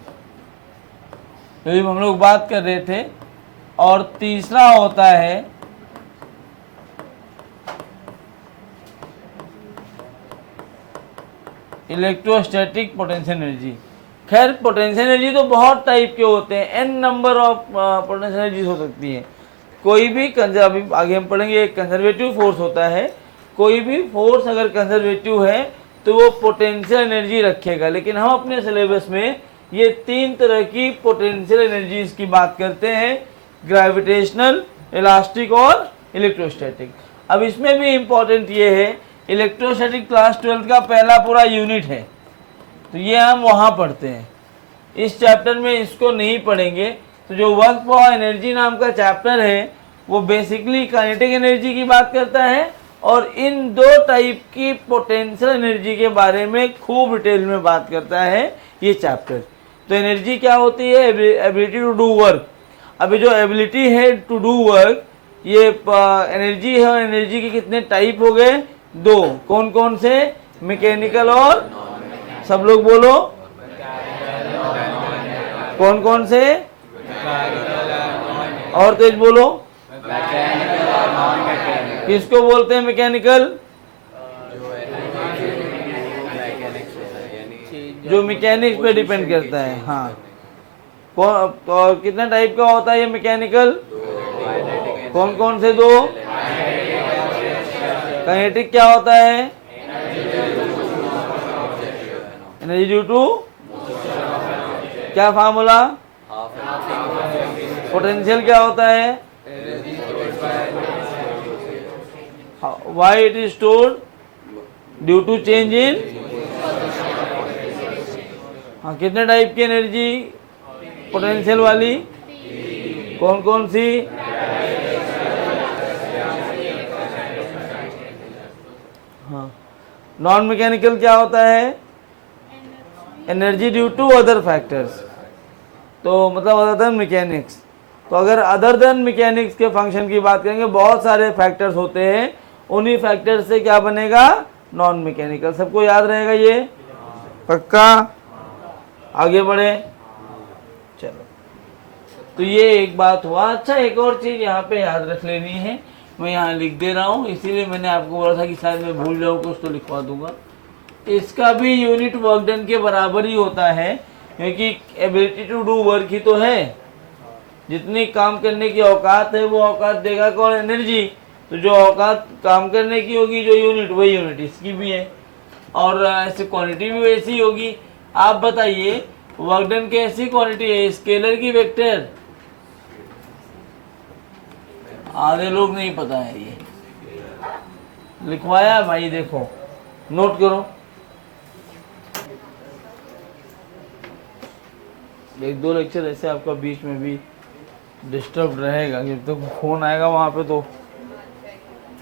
अभी हम लोग बात कर रहे थे। और तीसरा होता है इलेक्ट्रोस्टैटिक पोटेंशियल एनर्जी। खैर पोटेंशियल एनर्जी तो बहुत टाइप के होते हैं, N number of potential energy हो सकती है। कोई भी अभी आगे हम पढ़ेंगे, एक कंजर्वेटिव फोर्स होता है। कोई भी फोर्स अगर कंजर्वेटिव है तो वो पोटेंशियल एनर्जी रखेगा। लेकिन हम अपने सिलेबस में ये 3 तरह की पोटेंशियल एनर्जीज की बात करते हैं, ग्रेविटेशनल, इलास्टिक और इलेक्ट्रोस्टैटिक। अब इसमें भी इम्पोर्टेंट ये है, इलेक्ट्रोस्टैटिक क्लास 12 का पहला पूरा यूनिट है, तो ये हम वहाँ पढ़ते हैं। इस चैप्टर में इसको नहीं पढ़ेंगे। तो जो वर्क फॉर एनर्जी नाम का चैप्टर है वो बेसिकली काइनेटिक एनर्जी की बात करता है और इन 2 टाइप की पोटेंशियल एनर्जी के बारे में खूब डिटेल में बात करता है ये चैप्टर। तो एनर्जी क्या होती है? Ability to do work. अभी जो एबिलिटी है टू डू वर्क, ये एनर्जी है, और एनर्जी के कितने टाइप हो गए? 2। कौन कौन से? मैकेनिकल और, सब लोग बोलो, कौन कौन से? और तेज बोलो। किसको बोलते हैं मैकेनिकल? जो मैकेनिक्स पे डिपेंड करता है। हाँ, कौन और कितने टाइप का होता है ये मैकेनिकल? कौन कौन से 2? काइनेटिक क्या होता है? एनर्जी ड्यू टू, क्या फार्मूला? पोटेंशियल क्या होता है? Why it is stored? Due to change in. हाँ, कितने टाइप की एनर्जी पोटेंशियल वाली? कौन कौन सी? हाँ। नॉन मैकेनिकल क्या होता है? Energy due to other factors, तो मतलब अदर देन मैकेनिक्स। तो अगर अदर देन मैकेनिक्स के फंक्शन की बात करेंगे, बहुत सारे फैक्टर्स होते हैं, उन्हीं फैक्टर्स से क्या बनेगा? Non mechanical. सबको याद रहेगा ये? पक्का? आगे बढ़े, चलो। तो ये एक बात हुआ। अच्छा, एक और चीज़ यहाँ पे याद रख लेनी है, मैं यहाँ लिख दे रहा हूँ, इसीलिए मैंने आपको बोला था कि शायद मैं भूल जाऊँ कुछ तो लिखवा दूंगा। इसका भी यूनिट वर्क डन के बराबर ही होता है, क्योंकि एबिलिटी टू डू वर्क ही तो है। जितनी काम करने की औकात है वो औकात देगा कौन? एनर्जी। तो जो औकात काम करने की होगी, जो यूनिट, वही यूनिट इसकी भी है, और ऐसे क्वांटिटी भी वैसी होगी। आप बताइए, वर्क डन की ऐसी क्वांटिटी है, स्केलर की वेक्टर? आधे लोग नहीं पता है, ये लिखवाया भाई, देखो नोट करो। 1-2 लेक्चर ऐसे आपका बीच में भी डिस्टर्ब रहेगा, जब तक फोन आएगा वहाँ पे तो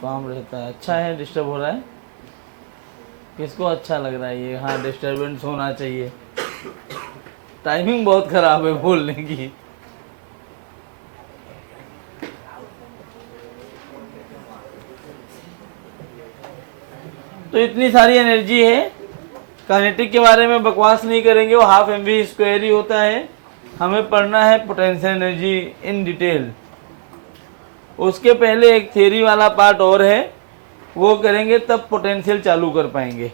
काम रहता है। अच्छा है, डिस्टर्ब हो रहा है? किसको अच्छा लग रहा है ये? हाँ, डिस्टर्बेंस होना चाहिए। टाइमिंग बहुत खराब है बोलने की। तो इतनी सारी एनर्जी है। काइनेटिक के बारे में बकवास नहीं करेंगे, वो हाफ mv² ही होता है। हमें पढ़ना है पोटेंशियल एनर्जी इन डिटेल। उसके पहले एक थ्योरी वाला पार्ट और है, वो करेंगे तब पोटेंशियल चालू कर पाएंगे।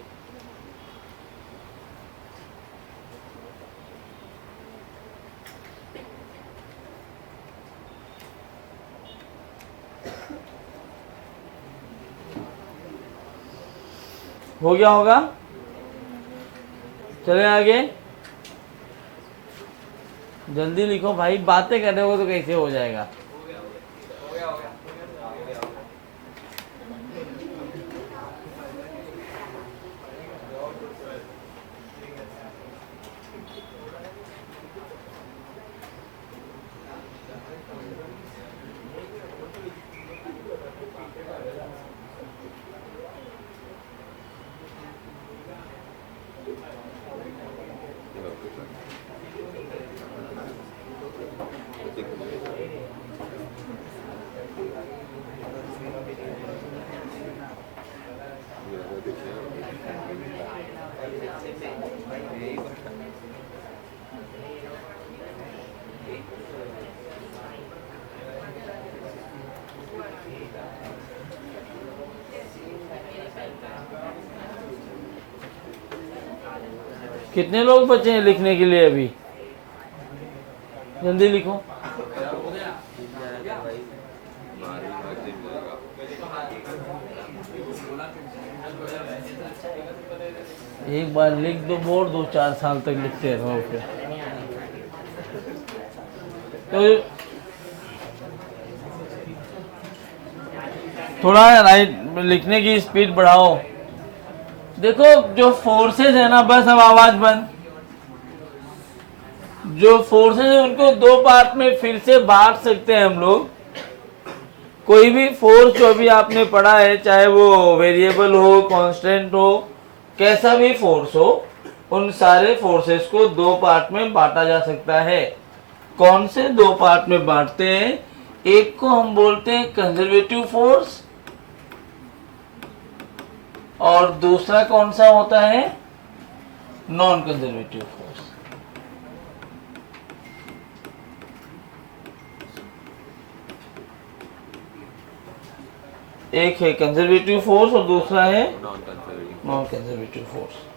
हो गया होगा? चले आगे, जल्दी लिखो भाई, बातें कर रहे हो तो कैसे हो जाएगा? कितने लोग बचे हैं लिखने के लिए अभी? जल्दी लिखो। एक बार लिख दो बोर्ड, 2-4 साल तक लिखते रहो फिर। तो थोड़ा राइट लिखने की स्पीड बढ़ाओ। देखो जो फोर्सेस है ना, बस अब आवाज बंद। जो फोर्सेस है उनको दो पार्ट में फिर से बांट सकते हैं हम लोग। कोई भी फोर्स जो अभी आपने पढ़ा है, चाहे वो वेरिएबल हो, कांस्टेंट हो, कैसा भी फोर्स हो, उन सारे फोर्सेस को दो पार्ट में बांटा जा सकता है। कौन से दो पार्ट में बांटते हैं? एक को हम बोलते हैं कंजर्वेटिव फोर्स, और दूसरा कौन सा होता है? Non conservative force. एक है कंजर्वेटिव फोर्स और दूसरा है नॉन कंजर्वेटिव फोर्स।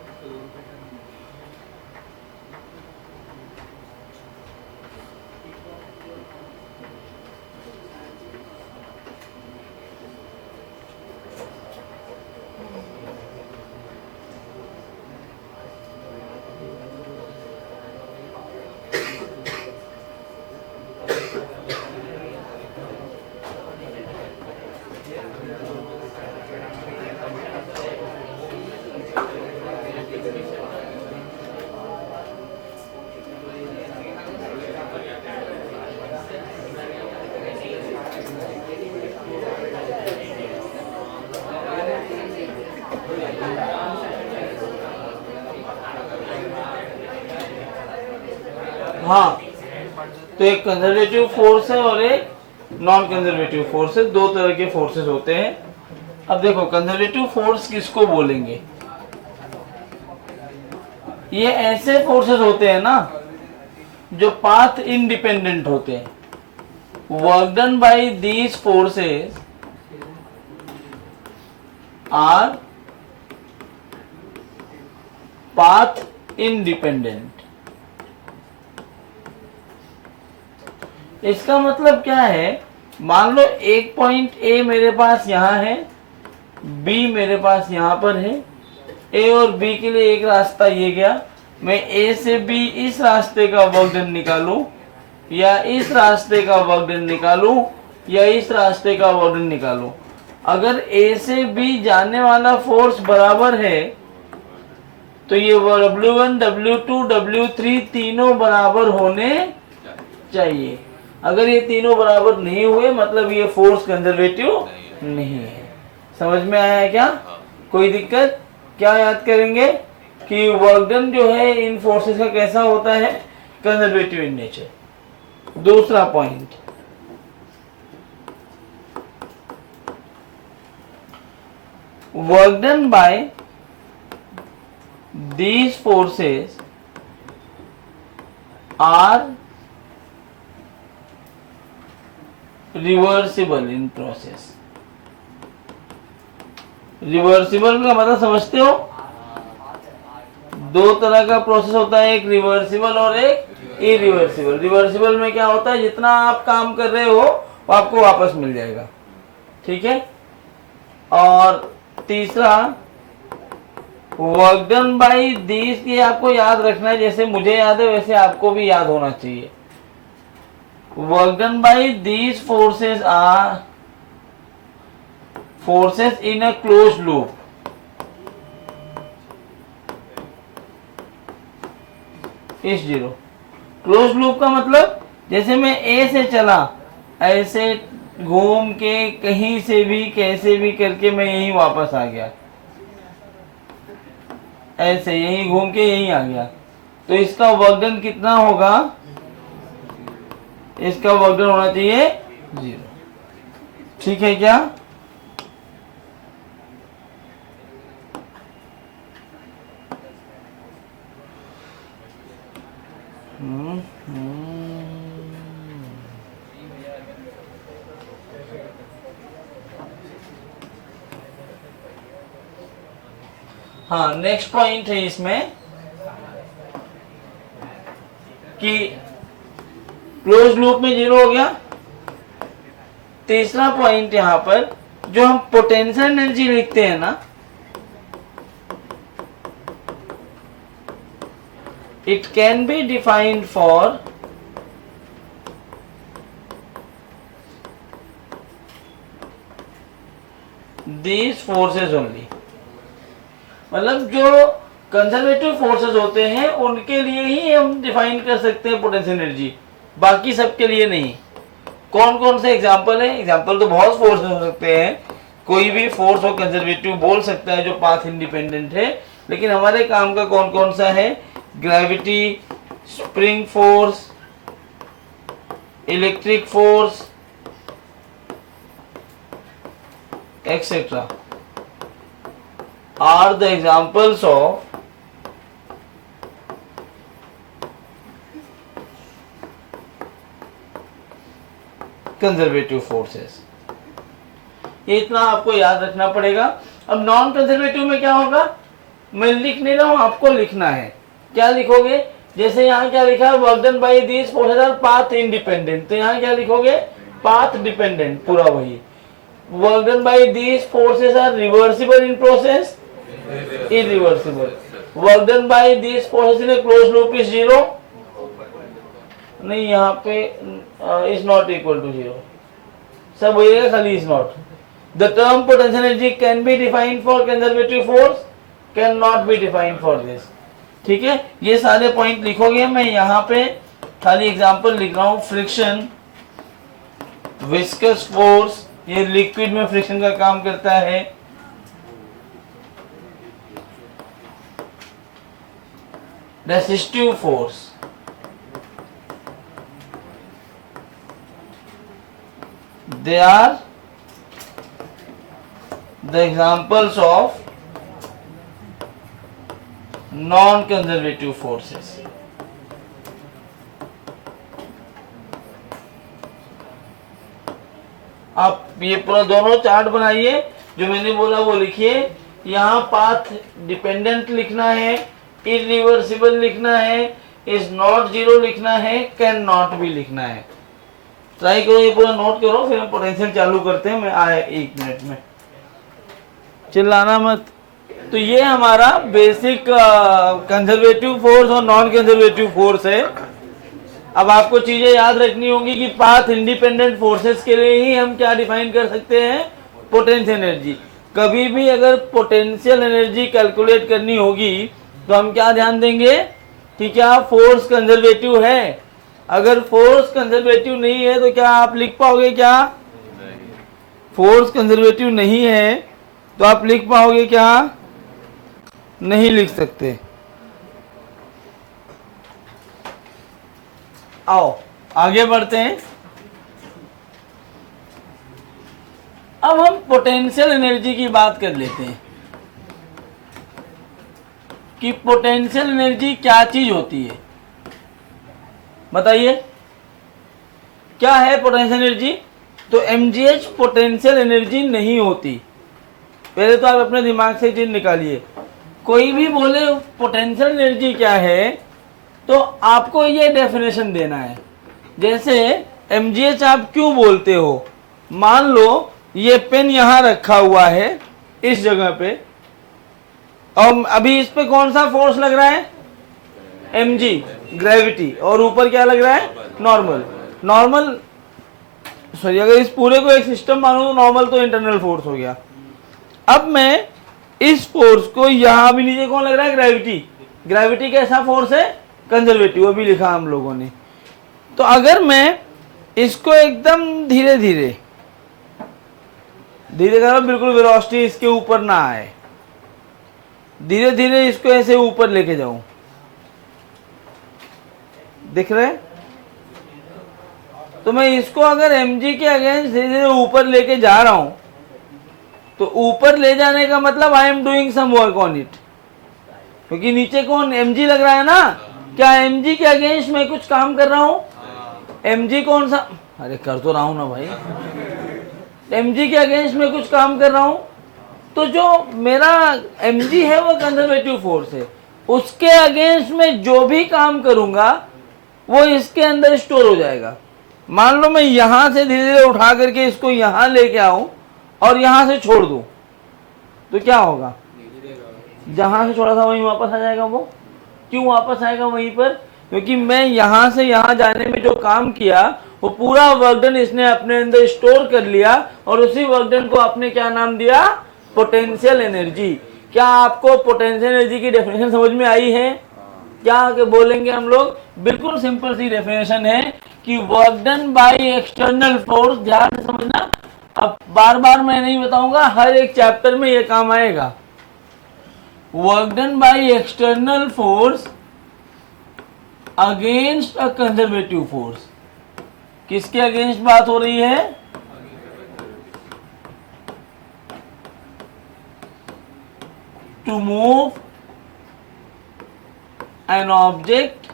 हाँ, तो एक कंजर्वेटिव फोर्स है और एक नॉन कंजर्वेटिव फोर्स है। दो तरह के फोर्सेस होते हैं। अब देखो कंजर्वेटिव फोर्स किसको बोलेंगे? ये ऐसे फोर्सेस होते हैं ना जो पाथ इंडिपेंडेंट होते हैं। Work done by these forces are path independent. इसका मतलब क्या है? मान लो एक पॉइंट ए मेरे पास यहाँ है, बी मेरे पास यहाँ पर है। ए और बी के लिए एक रास्ता ये गया। मैं ए से बी इस रास्ते का वर्क डन निकालूं, या इस रास्ते का वर्क डन निकालूं, या इस रास्ते का वर्क डन निकालूं। अगर ए से बी जाने वाला फोर्स बराबर है तो ये W1, W2, W3 तीनों बराबर होने चाहिए। अगर ये तीनों बराबर नहीं हुए मतलब ये फोर्स कंजर्वेटिव नहीं है। समझ में आया क्या? कोई दिक्कत? क्या याद करेंगे कि वर्क डन जो है इन फोर्सेस का कैसा होता है? Conservative in nature. दूसरा point, work done by these forces are reversible in process। Reversible का मतलब समझते हो? दो तरह का प्रोसेस होता है, एक रिवर्सिबल और एक इरिवर्सिबल। रिवर्सिबल में क्या होता है? जितना आप काम कर रहे हो वो आपको वापस मिल जाएगा। ठीक है। और तीसरा वर्क डन बाय दीज की आपको याद रखना है, जैसे मुझे याद है वैसे आपको भी याद होना चाहिए। Work done by these forces are forces in a close loop. इस जीरो क्लोज लूप का मतलब जैसे मैं ए से चला, ऐसे घूम के कहीं से भी कैसे भी करके मैं यहीं वापस आ गया, ऐसे यहीं घूम के यहीं आ गया, तो इसका वर्क डन कितना होगा? इसका वर्क डन होना चाहिए 0। ठीक है क्या? हाँ, नेक्स्ट पॉइंट है इसमें कि क्लोज लूप में 0 हो गया। तीसरा पॉइंट यहां पर जो हम पोटेंशियल एनर्जी लिखते हैं ना, it can be defined for these forces only. मतलब जो कंजर्वेटिव फोर्सेस होते हैं उनके लिए ही हम डिफाइन कर सकते हैं पोटेंशियल एनर्जी, बाकी सबके लिए नहीं। कौन कौन से एग्जाम्पल है? एग्जाम्पल तो बहुत फोर्स हो सकते हैं, कोई भी फोर्स हो कंजर्वेटिव बोल सकता है जो पाथ इंडिपेंडेंट है, लेकिन हमारे काम का कौन कौन सा है? Gravity, spring force, electric force etcetera are the examples of conservative forces. ये इतना आपको याद रखना पड़ेगा। अब नॉन कंजर्वेटिव में क्या होगा? मैं लिख नहीं रहा हूं, आपको लिखना है। क्या लिखोगे? जैसे यहाँ क्या लिखा है? Work done by these forces are path independent, तो यहाँ क्या लिखोगे? पाथ डिपेंडेंट, पूरा वही। Work done by these forces are reversible in process, irreversible. Work done by these forces in a close loop is 0, नहीं यहाँ पे इज नॉट इक्वल टू 0, सब वही है, खाली is not. The term potential energy can be defined for conservative force, can not be defined for this. ठीक है, ये सारे पॉइंट लिखोगे। मैं यहाँ पे खाली एग्जांपल लिख रहा हूँ। फ्रिक्शन, विस्कस फोर्स, ये लिक्विड में फ्रिक्शन का काम करता है। Resistive force, they are the examples of non-conservative forces. आप ये पूरा दोनों चार्ट बनाइए, जो मैंने बोला वो लिखिए। यहाँ पाथ डिपेंडेंट लिखना है, इरिवर्सिबल लिखना है, इज नॉट 0 लिखना है, कैन नॉट भी लिखना है। ट्राई करो, ये पूरा नोट करो, फिर हम पोटेंशियल चालू करते हैं। मैं आया 1 मिनट में, चिल्लाना मत। तो ये हमारा बेसिक कंजर्वेटिव फोर्स और नॉन कंजर्वेटिव फोर्स है। अब आपको चीजें याद रखनी होंगी कि पाथ इंडिपेंडेंट फोर्सेस के लिए ही हम क्या डिफाइन कर सकते हैं? Potential energy. कभी भी अगर पोटेंशियल एनर्जी कैलकुलेट करनी होगी तो हम क्या ध्यान देंगे कि क्या फोर्स कंजर्वेटिव है। अगर फोर्स कंजर्वेटिव नहीं है तो क्या आप लिख पाओगे? क्या फोर्स कंजर्वेटिव नहीं है तो आप लिख पाओगे? क्या नहीं लिख सकते। आओ आगे बढ़ते हैं। अब हम पोटेंशियल एनर्जी की बात कर लेते हैं कि पोटेंशियल एनर्जी क्या चीज होती है। बताइए क्या है पोटेंशियल एनर्जी? तो mgh पोटेंशियल एनर्जी नहीं होती। पहले तो आप अपने दिमाग से चीज निकालिए। कोई भी बोले पोटेंशियल एनर्जी क्या है तो आपको ये डेफिनेशन देना है। जैसे mgh आप क्यों बोलते हो? मान लो ये पेन यहाँ रखा हुआ है इस जगह पे, और अभी इस पे कौन सा फोर्स लग रहा है? mg, ग्रेविटी, और ऊपर क्या लग रहा है? नॉर्मल सॉरी, अगर इस पूरे को एक सिस्टम मानो तो नॉर्मल तो इंटरनल फोर्स हो गया। अब मैं इस फोर्स को यहां भी नीचे कौन लग रहा है? ग्रेविटी कैसा फोर्स है? कंजर्वेटिव, अभी लिखा हम लोगों ने। तो अगर मैं इसको एकदम धीरे धीरे करो, बिल्कुल वेलोसिटी इसके ऊपर ना आए, धीरे धीरे इसको ऐसे ऊपर लेके जाऊं, दिख रहे? तो मैं इसको अगर mg के अगेंस्ट धीरे धीरे ऊपर लेके जा रहा हूं तो ऊपर ले जाने का मतलब I am doing some work on it, क्योंकि नीचे कौन? mg लग रहा है ना। क्या mg के अगेंस्ट मैं कुछ काम कर रहा हूं? mg कौन सा? अरे कर तो रहा हूं ना भाई। mg के अगेंस्ट में कुछ काम कर रहा हूं, तो जो मेरा mg है वो कंजर्वेटिव फोर्स है, उसके अगेंस्ट में जो भी काम करूंगा वो इसके अंदर स्टोर हो जाएगा। मान लो मैं यहां से धीरे धीरे उठा करके इसको यहां लेके आऊं और यहां से छोड़ दूं, तो क्या होगा? जहां से छोड़ा था वहीं वापस आ जाएगा। वो क्यों वापस आएगा वहीं पर? क्योंकि मैं यहां से यहां जाने में जो काम किया वो पूरा वर्कडन इसने अपने अंदर स्टोर कर लिया और उसी वर्कडन को आपने क्या नाम दिया? Potential energy. क्या आपको पोटेंशियल एनर्जी की डेफिनेशन समझ में आई है? क्या बोलेंगे हम लोग? बिल्कुल सिंपल सी डेफिनेशन है कि work done by external force. ध्यान से समझना, अब बार बार मैं नहीं बताऊंगा, हर एक चैप्टर में ये काम आएगा। Work done by external force against a conservative force. किसके अगेंस्ट बात हो रही है? To move an object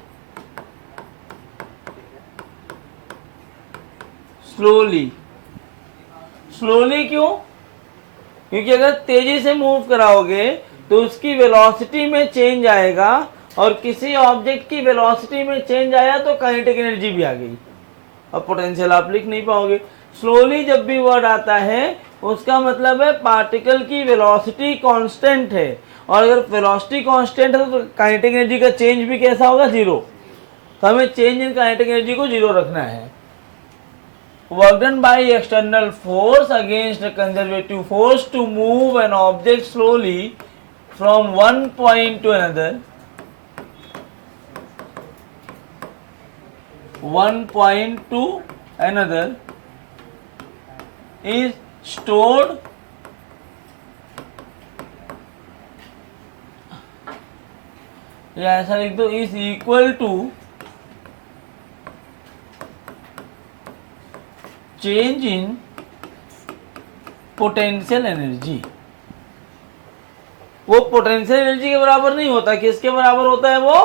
slowly. Slowly क्यों? क्योंकि अगर तेजी से मूव कराओगे तो उसकी वेलोसिटी में चेंज आएगा, और किसी ऑब्जेक्ट की वेलोसिटी में चेंज आया तो काइनेटिक एनर्जी भी आ गई, और पोटेंशियल आप लिख नहीं पाओगे। स्लोली जब भी वर्ड आता है उसका मतलब है पार्टिकल की वेलोसिटी कांस्टेंट है, और अगर वेलोसिटी कांस्टेंट है तो काइनेटिक एनर्जी का चेंज भी कैसा होगा? जीरो। तो हमें चेंज इन काइनेटिक एनर्जी को जीरो रखना है। Work done by external force against a conservative force to move an object slowly from one point to another, one point to another is stored या ऐसा लिख दो, is equal to change in potential energy। वो potential energy के बराबर नहीं होता। किसके बराबर होता है वो?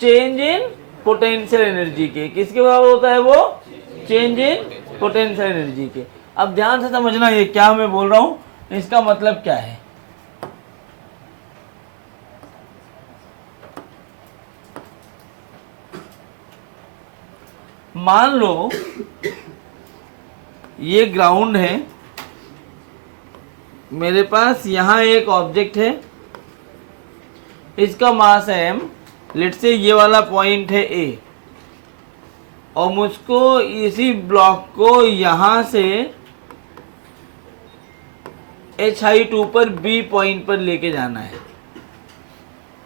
चेंज इन पोटेंशियल एनर्जी के। किसके बराबर होता है वो? चेंज इन पोटेंशियल एनर्जी के। अब ध्यान से समझना ये क्या मैं बोल रहा हूं, इसका मतलब क्या है। मान लो ये ग्राउंड है, मेरे पास यहां एक ऑब्जेक्ट है, इसका मास है m, लेट से ये वाला पॉइंट है A, और मुझको इसी ब्लॉक को यहां से h हाइट ऊपर B पॉइंट पर लेके जाना है।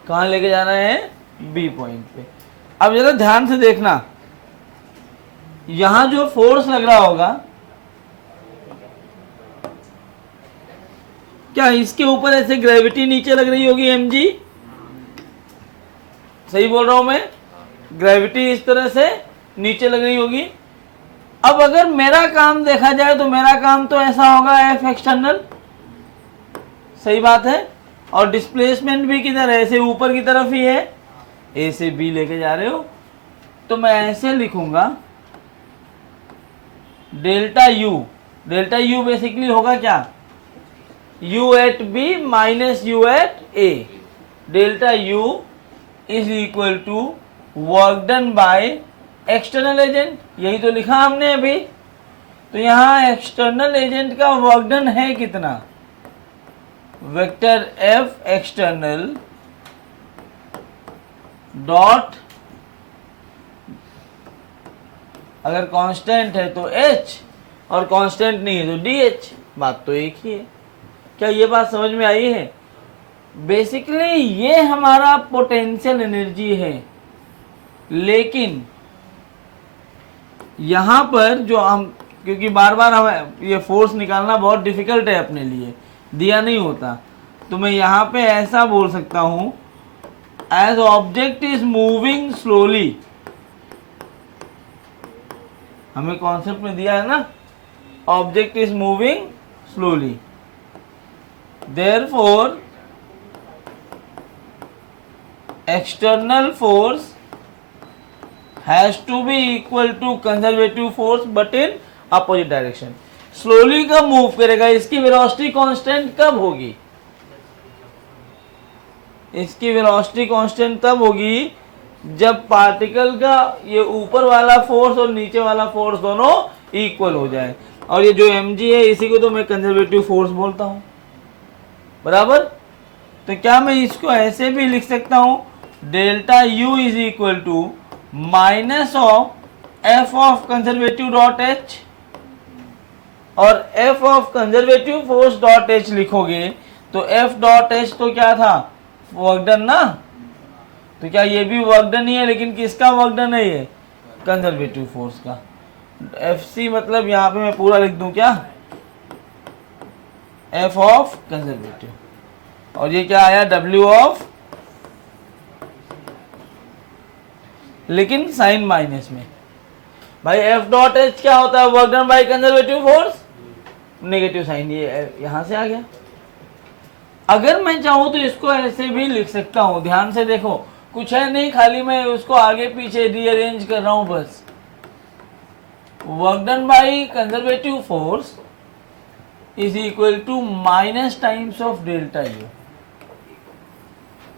कहाँ लेके जाना है? B पॉइंट पे। अब जरा ध्यान से देखना, यहां जो फोर्स लग रहा होगा, क्या इसके ऊपर ऐसे ग्रेविटी नीचे लग रही होगी mg? सही बोल रहा हूं मैं? ग्रेविटी इस तरह से नीचे लग रही होगी। अब अगर मेरा काम देखा जाए तो मेरा काम तो ऐसा होगा F एक्सटर्नल, सही बात है, और डिस्प्लेसमेंट भी किधर है? ऐसे ऊपर की तरफ ही है, A से B लेके जा रहे हो, तो मैं ऐसे लिखूंगा delta U। Delta U basically होगा क्या? U at B minus U at A। Delta U is equal to work done by external agent. यही तो लिखा हमने अभी। तो यहां एक्सटर्नल एजेंट का वर्क डन है कितना? वेक्टर F एक्सटर्नल डॉट, अगर कांस्टेंट है तो H, और कांस्टेंट नहीं है तो DH। बात तो एक ही है। क्या ये बात समझ में आई है? बेसिकली ये हमारा पोटेंशियल एनर्जी है, लेकिन यहां पर जो हम, क्योंकि बार बार हमें ये फोर्स निकालना बहुत डिफिकल्ट है अपने लिए, दिया नहीं होता, तो मैं यहां पे ऐसा बोल सकता हूं, as object is moving slowly. हमें कॉन्सेप्ट में दिया है ना, object is moving slowly, therefore external force has to be equal to conservative force but in opposite direction। Slowly कब मूव करेगा? इसकी वेलोसिटी कांस्टेंट कब होगी? इसकी वेलोसिटी कांस्टेंट तब होगी जब पार्टिकल का ये ऊपर वाला फोर्स और नीचे वाला फोर्स दोनों इक्वल हो जाए। और ये जो mg है इसी को तो मैं कंजर्वेटिव फोर्स बोलता हूँ, बराबर। तो क्या मैं इसको ऐसे भी लिख सकता हूँ, delta U is equal to minus of F of conservative dot H, और F of conservative force dot H लिखोगे तो एफ डॉट एच तो क्या था, वर्क डन ना। तो क्या ये भी वर्क डन ही है, लेकिन किसका वर्क डन है, ये कंजर्वेटिव फोर्स का। एफ सी मतलब यहाँ पे मैं पूरा लिख दूं क्या, एफ ऑफ कंजर्वेटिव, और ये क्या आया, डब्ल्यू ऑफ, लेकिन साइन माइनस में। भाई एफ डॉट एच क्या होता है, work done by conservative force, negative sign, ये यहां से आ गया। अगर मैं चाहूं तो इसको ऐसे भी लिख सकता हूं, ध्यान से देखो, कुछ है नहीं, खाली मैं उसको आगे पीछे रीअरेंज कर रहा हूं बस। Work done by conservative force is equal to minus times of delta U,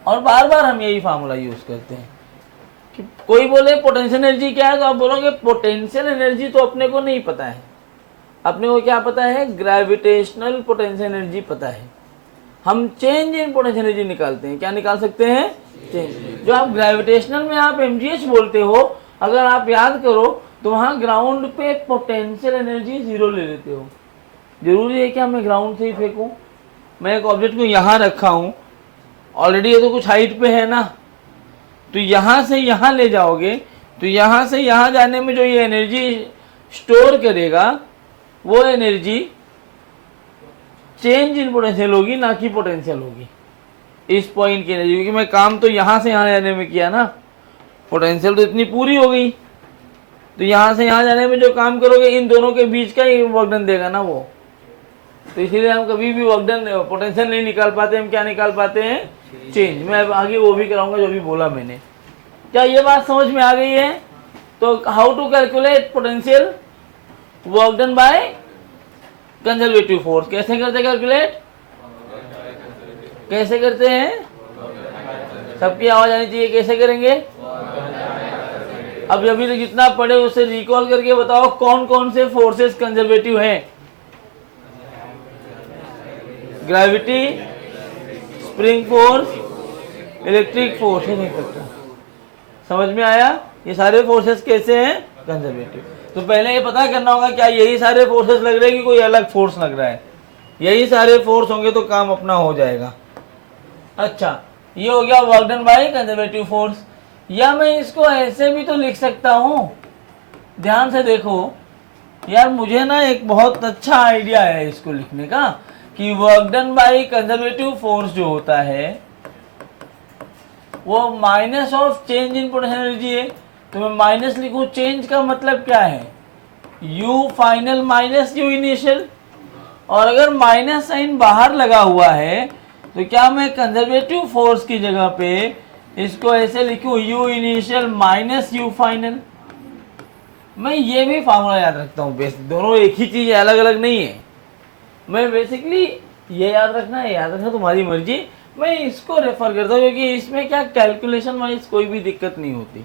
और बार बार हम यही फार्मूला यूज करते हैं कि कोई बोले पोटेंशियल एनर्जी क्या है, तो आप बोलोगे पोटेंशियल एनर्जी तो अपने को नहीं पता है, अपने को क्या पता है, ग्रेविटेशनल पोटेंशियल एनर्जी पता है। हम चेंज इन पोटेंशियल एनर्जी निकालते हैं, क्या निकाल सकते हैं, चेंज। जो आप ग्रेविटेशनल में आप mgh बोलते हो, अगर आप याद करो तो वहां ग्राउंड पे पोटेंशियल एनर्जी 0 ले लेते हो। जरूरी है क्या मैं ग्राउंड से ही फेंकूं, मैं एक ऑब्जेक्ट को यहाँ रखा हूं, ऑलरेडी ये तो कुछ हाइट पे है ना, तो यहां से यहां ले जाओगे तो यहां से यहां जाने में जो ये एनर्जी स्टोर करेगा वो एनर्जी चेंज इन पोटेंशियल होगी, ना कि पोटेंशियल होगी इस पॉइंट की एनर्जी, क्योंकि मैं काम तो यहां से यहां जाने में किया ना, पोटेंशियल तो इतनी पूरी हो गई, तो यहां से यहां जाने में जो काम करोगे इन दोनों के बीच का ही वर्क डन देगा ना वो। तो इसीलिए हम कभी भी वर्क डन पोटेंशियल नहीं निकाल पाते, हम क्या निकाल पाते हैं, चेंज। मैं अब आगे वो भी कराऊंगा जो भी बोला मैंने। क्या ये बात समझ में आ गई है? तो how to calculate potential work done by conservative force, कैसे करते कैलकुलेट, कैसे करते हैं, सबकी आवाज आनी चाहिए, कैसे करेंगे। अब अभी तक जितना पढ़े उसे रिकॉल करके बताओ कौन कौन से फोर्सेस कंजर्वेटिव हैं। Gravity, spring force, electric force, नहीं सकता। समझ में आया? ये सारे फोर्सेस कैसे हैं, कंजर्वेटिव। तो पहले ये पता करना होगा क्या यही सारे फोर्सेस लग रहे हैं कि कोई अलग फोर्स लग रहा है। यही सारे फोर्स होंगे तो काम अपना हो जाएगा। अच्छा, ये हो गया work done by conservative force. या मैं इसको ऐसे भी तो लिख सकता हूं, ध्यान से देखो यार, मुझे ना एक बहुत अच्छा आइडिया है इसको लिखने का, कि work done by conservative force जो होता है वो minus of change in potential energy है। तो मैं माइनस लिखूं, चेंज का मतलब क्या है, you final minus you initial. और अगर माइनस साइन बाहर लगा हुआ है तो क्या मैं कंजर्वेटिव फोर्स की जगह पे इसको ऐसे लिखूं, you initial minus U final. मैं ये भी फार्मूला याद रखता हूँ, दोनों एक ही चीज है, अलग अलग नहीं है। मैं बेसिकली ये याद रखना है, याद रखना तुम्हारी मर्जी, मैं इसको रेफर करता हूँ क्योंकि इसमें क्या कैलकुलेशन वाइज कोई भी दिक्कत नहीं होती,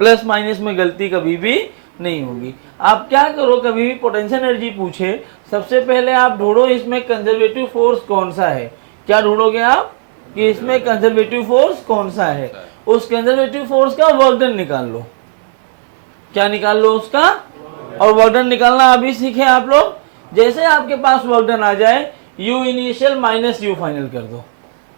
प्लस माइनस में गलती कभी भी नहीं होगी। आप क्या करो, कभी भी पोटेंशियल एनर्जी पूछे, सबसे पहले आप ढूंढो इसमें कंजर्वेटिव फोर्स कौन सा है। क्या ढूंढोगे आप, कि इसमें कंजर्वेटिव फोर्स कौन सा है, उस कंजर्वेटिव फोर्स का वर्क डन निकाल लो। क्या निकाल लो, उसका, और वर्क डन निकालना अभी सीखे आप लोग। जैसे आपके पास वर्क डन आ जाए, U initial minus U final कर दो।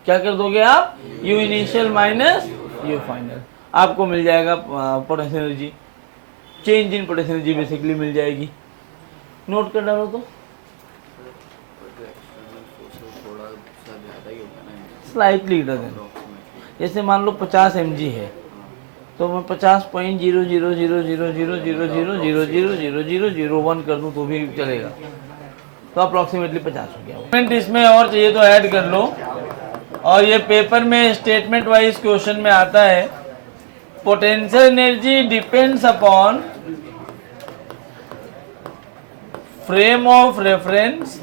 क्या कर दोगे आप, U initial minus U final, आपको मिल जाएगा potential energy, change in potential energy basically मिल जाएगी। नोट कर डालो तो स्लाइटली ग्रेटर देन, जैसे मान लो 50 mg है तो मैं 50.00000000000001 कर दूं तो भी चलेगा, तो अप्रोक्सीमेटली 50 हो गया। इसमें और चाहिए तो ऐड कर लो। और ये पेपर में स्टेटमेंट वाइज क्वेश्चन में आता है, potential energy depends upon frame of reference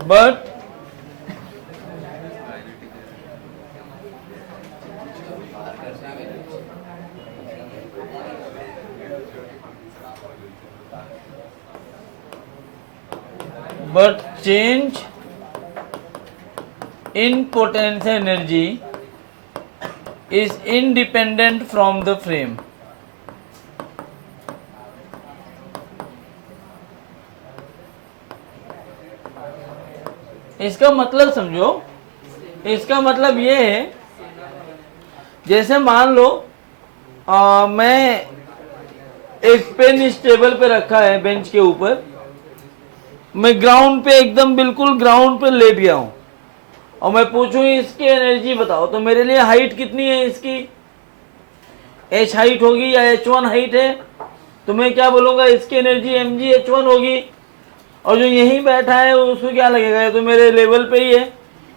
but but change in potential energy is independent from the frame. इसका मतलब समझो, इसका मतलब ये है, जैसे मान लो मैं एक पेन इस टेबल पे रखा है बेंच के ऊपर, मैं ग्राउंड पे एकदम बिल्कुल ग्राउंड पे लेट गया हूं और मैं पूछूं इसकी एनर्जी बताओ, तो मेरे लिए हाइट कितनी है इसकी, h हाइट होगी या h1 हाइट है, तो मैं क्या बोलूंगा, इसकी एनर्जी mg h1 होगी। और जो यहीं बैठा है उसको क्या लगेगा, ये तो मेरे लेवल पे ही है,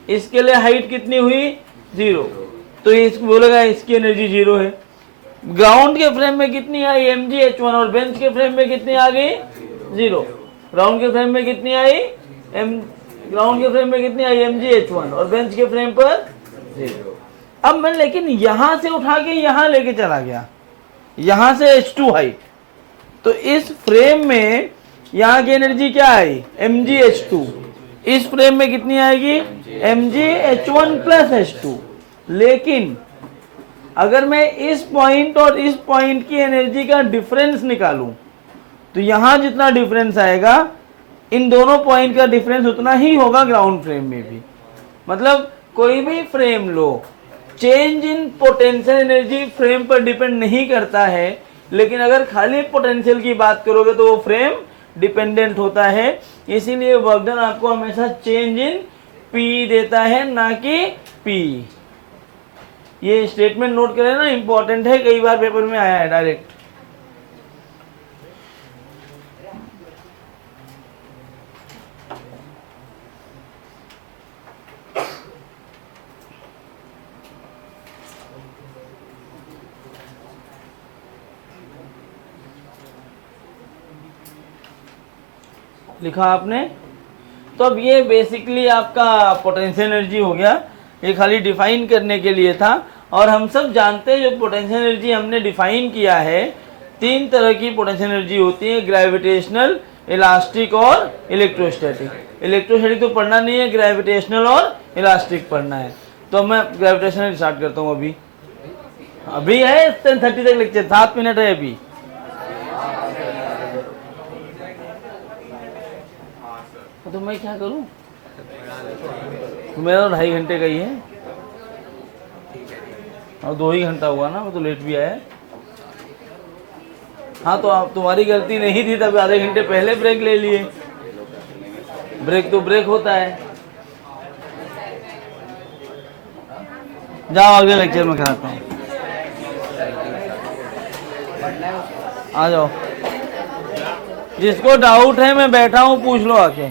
इसके लिए हाइट कितनी हुई 0, तो इस बोलेगा इसकी एनर्जी 0 है। ग्राउंड के फ्रेम में कितनी आई mg h1 और बेंच के फ्रेम में कितनी आ गई 0। ग्राउंड के फ्रेम में कितनी आई ग्राउंड के फ्रेम में कितनी आई mg h1 और बेंच के फ्रेम पर 0। अब मैं लेकिन यहां से उठा के यहां लेके चला गया, यहां से h2 हाइट, तो इस फ्रेम में यहाँ की एनर्जी क्या आई mg h2, इस फ्रेम में कितनी आएगी mg h1 प्लस h2। लेकिन अगर मैं इस पॉइंट और इस पॉइंट की एनर्जी का डिफरेंस निकालूं, तो यहां जितना डिफरेंस आएगा इन दोनों पॉइंट का डिफरेंस उतना ही होगा ग्राउंड फ्रेम में भी। मतलब कोई भी flame low, change in potential energy frame पर डिपेंड नहीं करता है, लेकिन अगर खाली पोटेंशियल की बात करोगे तो वो फ्रेम डिपेंडेंट होता है। इसीलिए वर्क डन आपको हमेशा चेंज इन पी देता है, ना कि पी। ये स्टेटमेंट नोट करें ना, इंपॉर्टेंट है, कई बार पेपर में आया है डायरेक्ट। लिखा आपने, तो अब ये बेसिकली आपका पोटेंशियल एनर्जी हो गया, ये खाली डिफाइन करने के लिए था। और हम सब जानते हैं जो पोटेंशियल एनर्जी हमने डिफाइन किया है, 3 तरह की पोटेंशियल एनर्जी होती है, ग्रेविटेशनल, इलास्टिक और इलेक्ट्रोस्टैटिक। इलेक्ट्रोस्टैटिक तो पढ़ना नहीं है, ग्रेविटेशनल और इलास्टिक पढ़ना है। तो मैं ग्रेविटेशनल स्टार्ट करता हूँ। अभी है 10:30 तक लेक्चर, 7 मिनट है अभी। तो मैं क्या करूं, तो मेरा 2.5 घंटे का ही है और 2 ही घंटा हुआ ना, मैं तो लेट भी आया। हाँ तो आप, तुम्हारी गलती नहीं थी, तब आधे घंटे पहले ब्रेक ले लिए। ब्रेक तो ब्रेक होता है। जाओ अगले लेक्चर में कराता हूँ, आ जाओ। जिसको डाउट है मैं बैठा हूँ, पूछ लो आके।